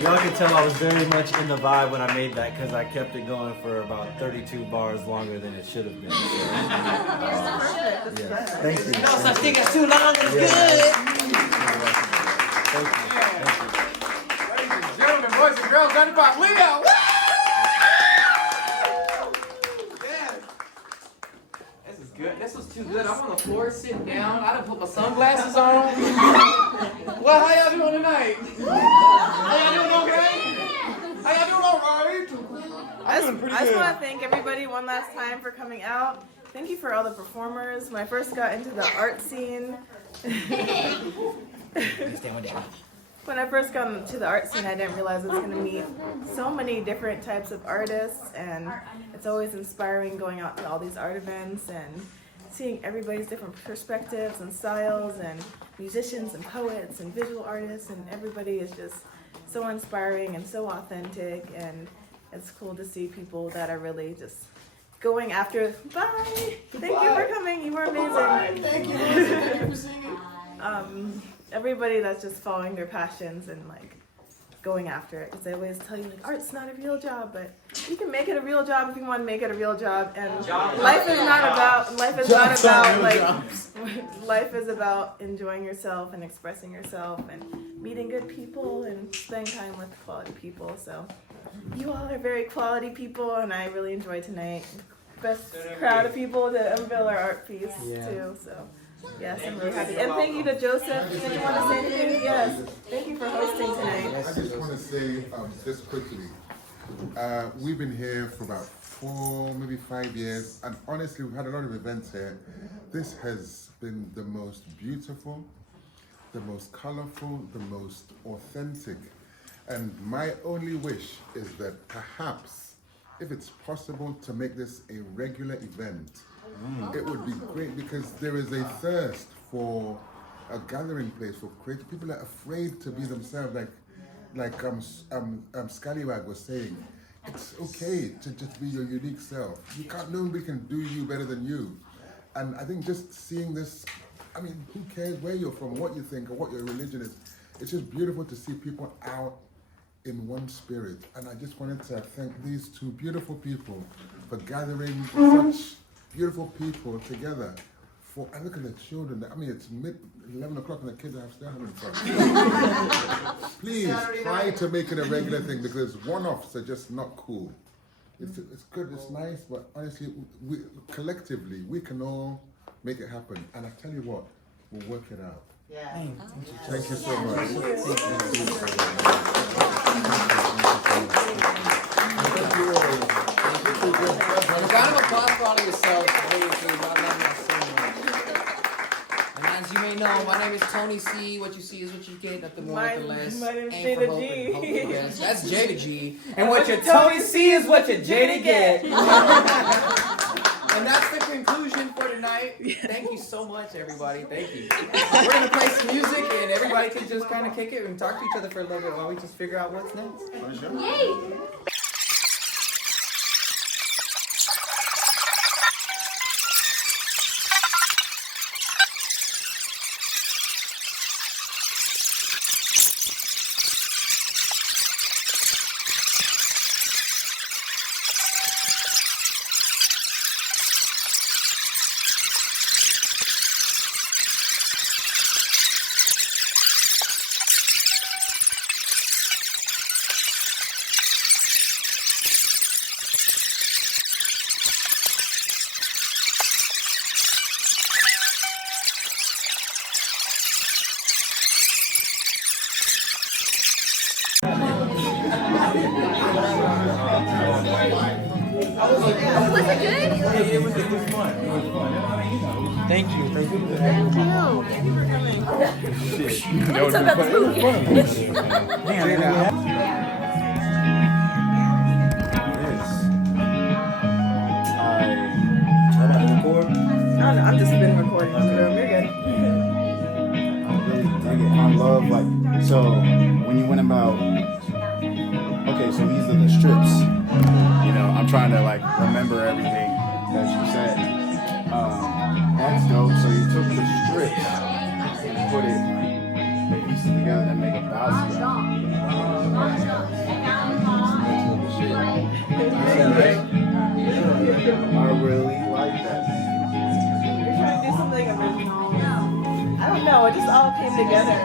Y'all can tell I was very much in the vibe when I made that because I kept it going for about 32 bars longer than it should have been. So, yeah. Thank you. No such thing as too long is good. Thank you. Ladies and gentlemen, boys and girls, Gun Pop Leo. This is good. This was too good. I'm on the floor sitting down. I done put my sunglasses on. Well, how y'all doing tonight? How y'all doing okay? How y'all doing all right? I just want to thank everybody one last time for coming out. Thank you for all the performers. When I first got into the art scene, when I first got into the art scene, I didn't realize I was going to meet so many different types of artists, and it's always inspiring going out to all these art events and seeing everybody's different perspectives and styles, and musicians and poets and visual artists, and everybody is just so inspiring and so authentic, and it's cool to see people that are really just going after. Bye! Thank you for coming. You were amazing. Bye. Thank you. Thank you for singing. Everybody that's just following their passions and like going after it, because I always tell you like art's not a real job, but you can make it a real job if you want to make it a real job. And life is not about like life is about enjoying yourself and expressing yourself and meeting good people and spending time with quality people. So you all are very quality people, and I really enjoyed tonight. Best crowd of people to unveil our art piece too. So. Yes, I'm really happy. And thank you to Joseph. Did you want to say anything? Yes. Thank you for hosting tonight. I just want to say, just quickly, we've been here for about 4, maybe 5 years, and honestly, we've had a lot of events here. This has been the most beautiful, the most colorful, the most authentic. And my only wish is that perhaps, if it's possible to make this a regular event, it would be great, because there is a thirst for a gathering place for creative people that are afraid to be themselves. Like Scallywag was saying, it's okay to just be your unique self. Nobody can do you better than you. And I think just seeing this, I mean, who cares where you're from, what you think, or what your religion is? It's just beautiful to see people out in one spirit. And I just wanted to thank these two beautiful people for gathering such beautiful people together and look at the children. I mean, it's 11 o'clock and the kids are still having fun. Please try to make it a regular thing, because one-offs are just not cool. It's good, it's nice, but honestly, collectively, we can all make it happen. And I tell you what, we'll work it out. Yeah. Thank you so much. A round of applause for all of yourselves. And as you may know, my name is Tony C. What you see is what you get, nothing more, nothing less. My name is Aim for Jada hope G. and hope for the best. That's Jada G. And what your Tony C is what your Jada get. And that's the conclusion for tonight. Thank you so much, everybody. Thank you. We're gonna play some music, and everybody can just kind of kick it and talk to each other for a little bit while we just figure out what's next. Yay! Was it good? It was fun. It was fun. Thank you. Thank you. Thank you. That was I'm just been recording on the room. You're good. I love, like, so when you went about, okay, so these are the strips, you know, I'm trying to like remember everything that you said. That's dope. So you took the strips and put it, the pieces together to make a basket. I really like that. We're trying to do something original. I don't know. It just all came together.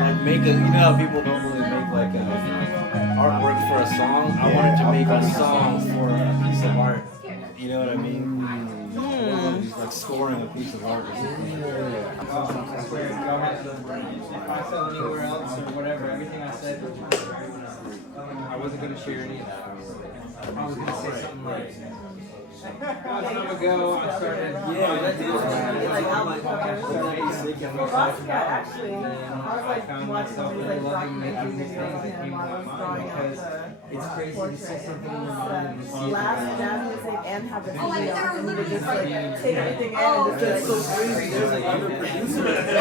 Like make a, you know how people don't really make like a artwork for a song? I wanted to make a song for a piece of art. You know what I mean? Like scoring a piece of art. If I said anywhere else or whatever, everything I said, I wasn't going to share any of that. I was going to say something like, a long time ago, I started. Yeah, that did. Like album covers. Well, Oscar actually, I was like watching these like documentary videos of him while I was drawing out the It's crazy to see something in your mind and just see it. last jazz music and have the video, and he would just like take everything in and just So crazy. There's like other producers that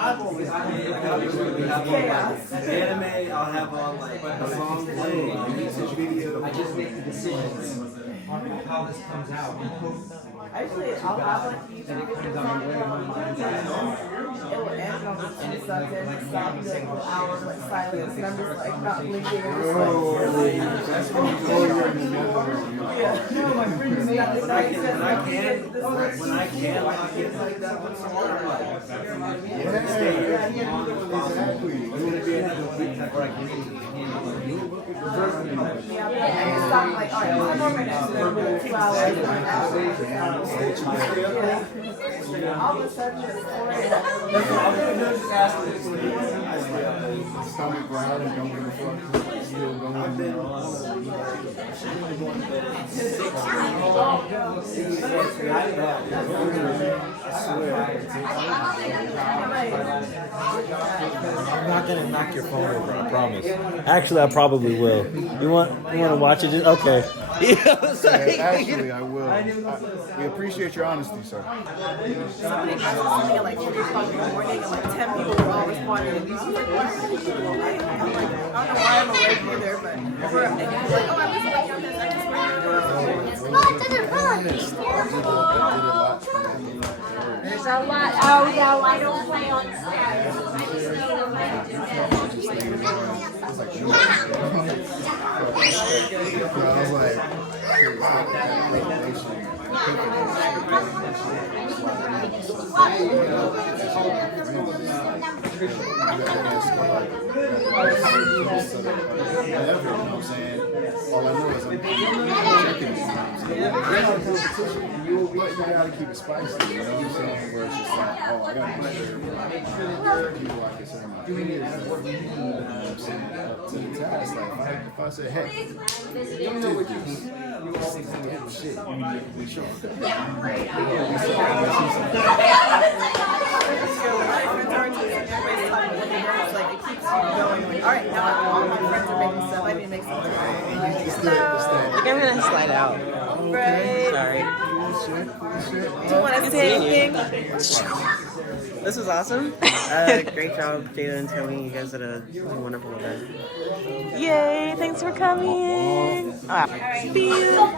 I've always chaos. anime, I'll have on like a song playing, a music video. I just make the decisions on how this comes out. Actually, I'll have like YouTube videos on it on my channel. It will end on the 2 seconds, stop, and do like a little hour of like silence, and I'm just like not blinking and just like. That's when you go you're in the middle of Yeah, no, my friend just got this. When I can, I get like that one song. exactly. You want to be able to beat that right. Yeah, I just stop like, all right, I'm more right now, so then 2 hours. All of a sudden, it's 4 Stomach ground and don't give a fuck. Still going I'm not gonna knock your phone over, I promise. Actually, I probably will. You want to watch it? Okay. Actually, I will. We appreciate your honesty, sir. Somebody messaged me at like 3 o'clock in the morning, and like 10 people were all responding. And these like, why are these people awake? I'm like, I don't know why I'm awake either, but and people were like, oh, I was working on this. I just There's a lot. Oh no, I don't play on stairs. I was like, all I know is I'm checking you gotta keep it spicy, you know what I'm saying? Where it's just like, oh, I gotta make sure people I can say my opinion, you know what I'm saying? To the task, like if I say, hey, you know what you shit, you need to be sure. Like it keeps going. Like, all right, now all my friends are making stuff. I need to make something. I'm gonna slide out. Right. Sorry. Do you want to say anything? This was awesome. Great job, Jada and Tony. You guys did a wonderful event. Yay! Thanks for coming. See you.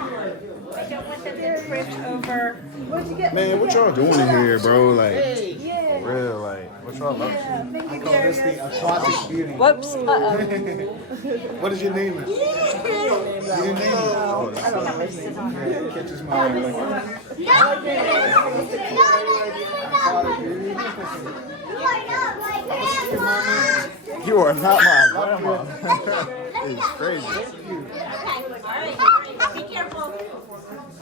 I don't want them to drift over. What'd you get? Man, what y'all doing in here, bro? Like, Yeah. for real, like, what y'all up to? Thank you, Call this the aquatic beauty. Whoops. What is your name? You didn't name it. Oh, that catches my eye. You are not my grandma. It's crazy. Be careful.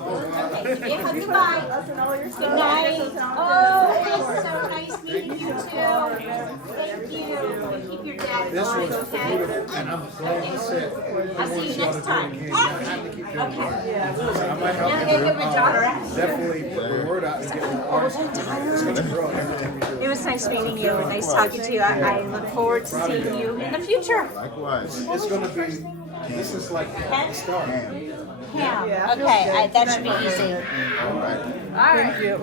Goodbye. Good night. Oh, it's so nice meeting you too. Thank you. Keep your dad This going, was okay? beautiful, and I'm glad you said. I'll see you next time. I might help Now you. make up your daughter. Definitely put the word out and get the artist. It's gonna grow everything we do. It was nice meeting you. Nice talking to you. I look forward to seeing you in the future. Likewise. It's gonna be, this is like the start. Yeah. Okay, that should be easy. All right. All right. Thank you.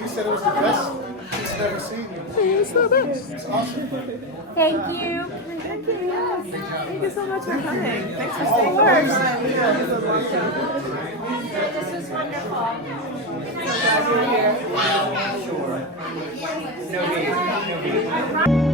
You said it was the best. He's never seen you. It's the best. It's awesome. Thank you. Thank you so much for coming. Thanks for staying with us. This was wonderful. So glad you're here. No need.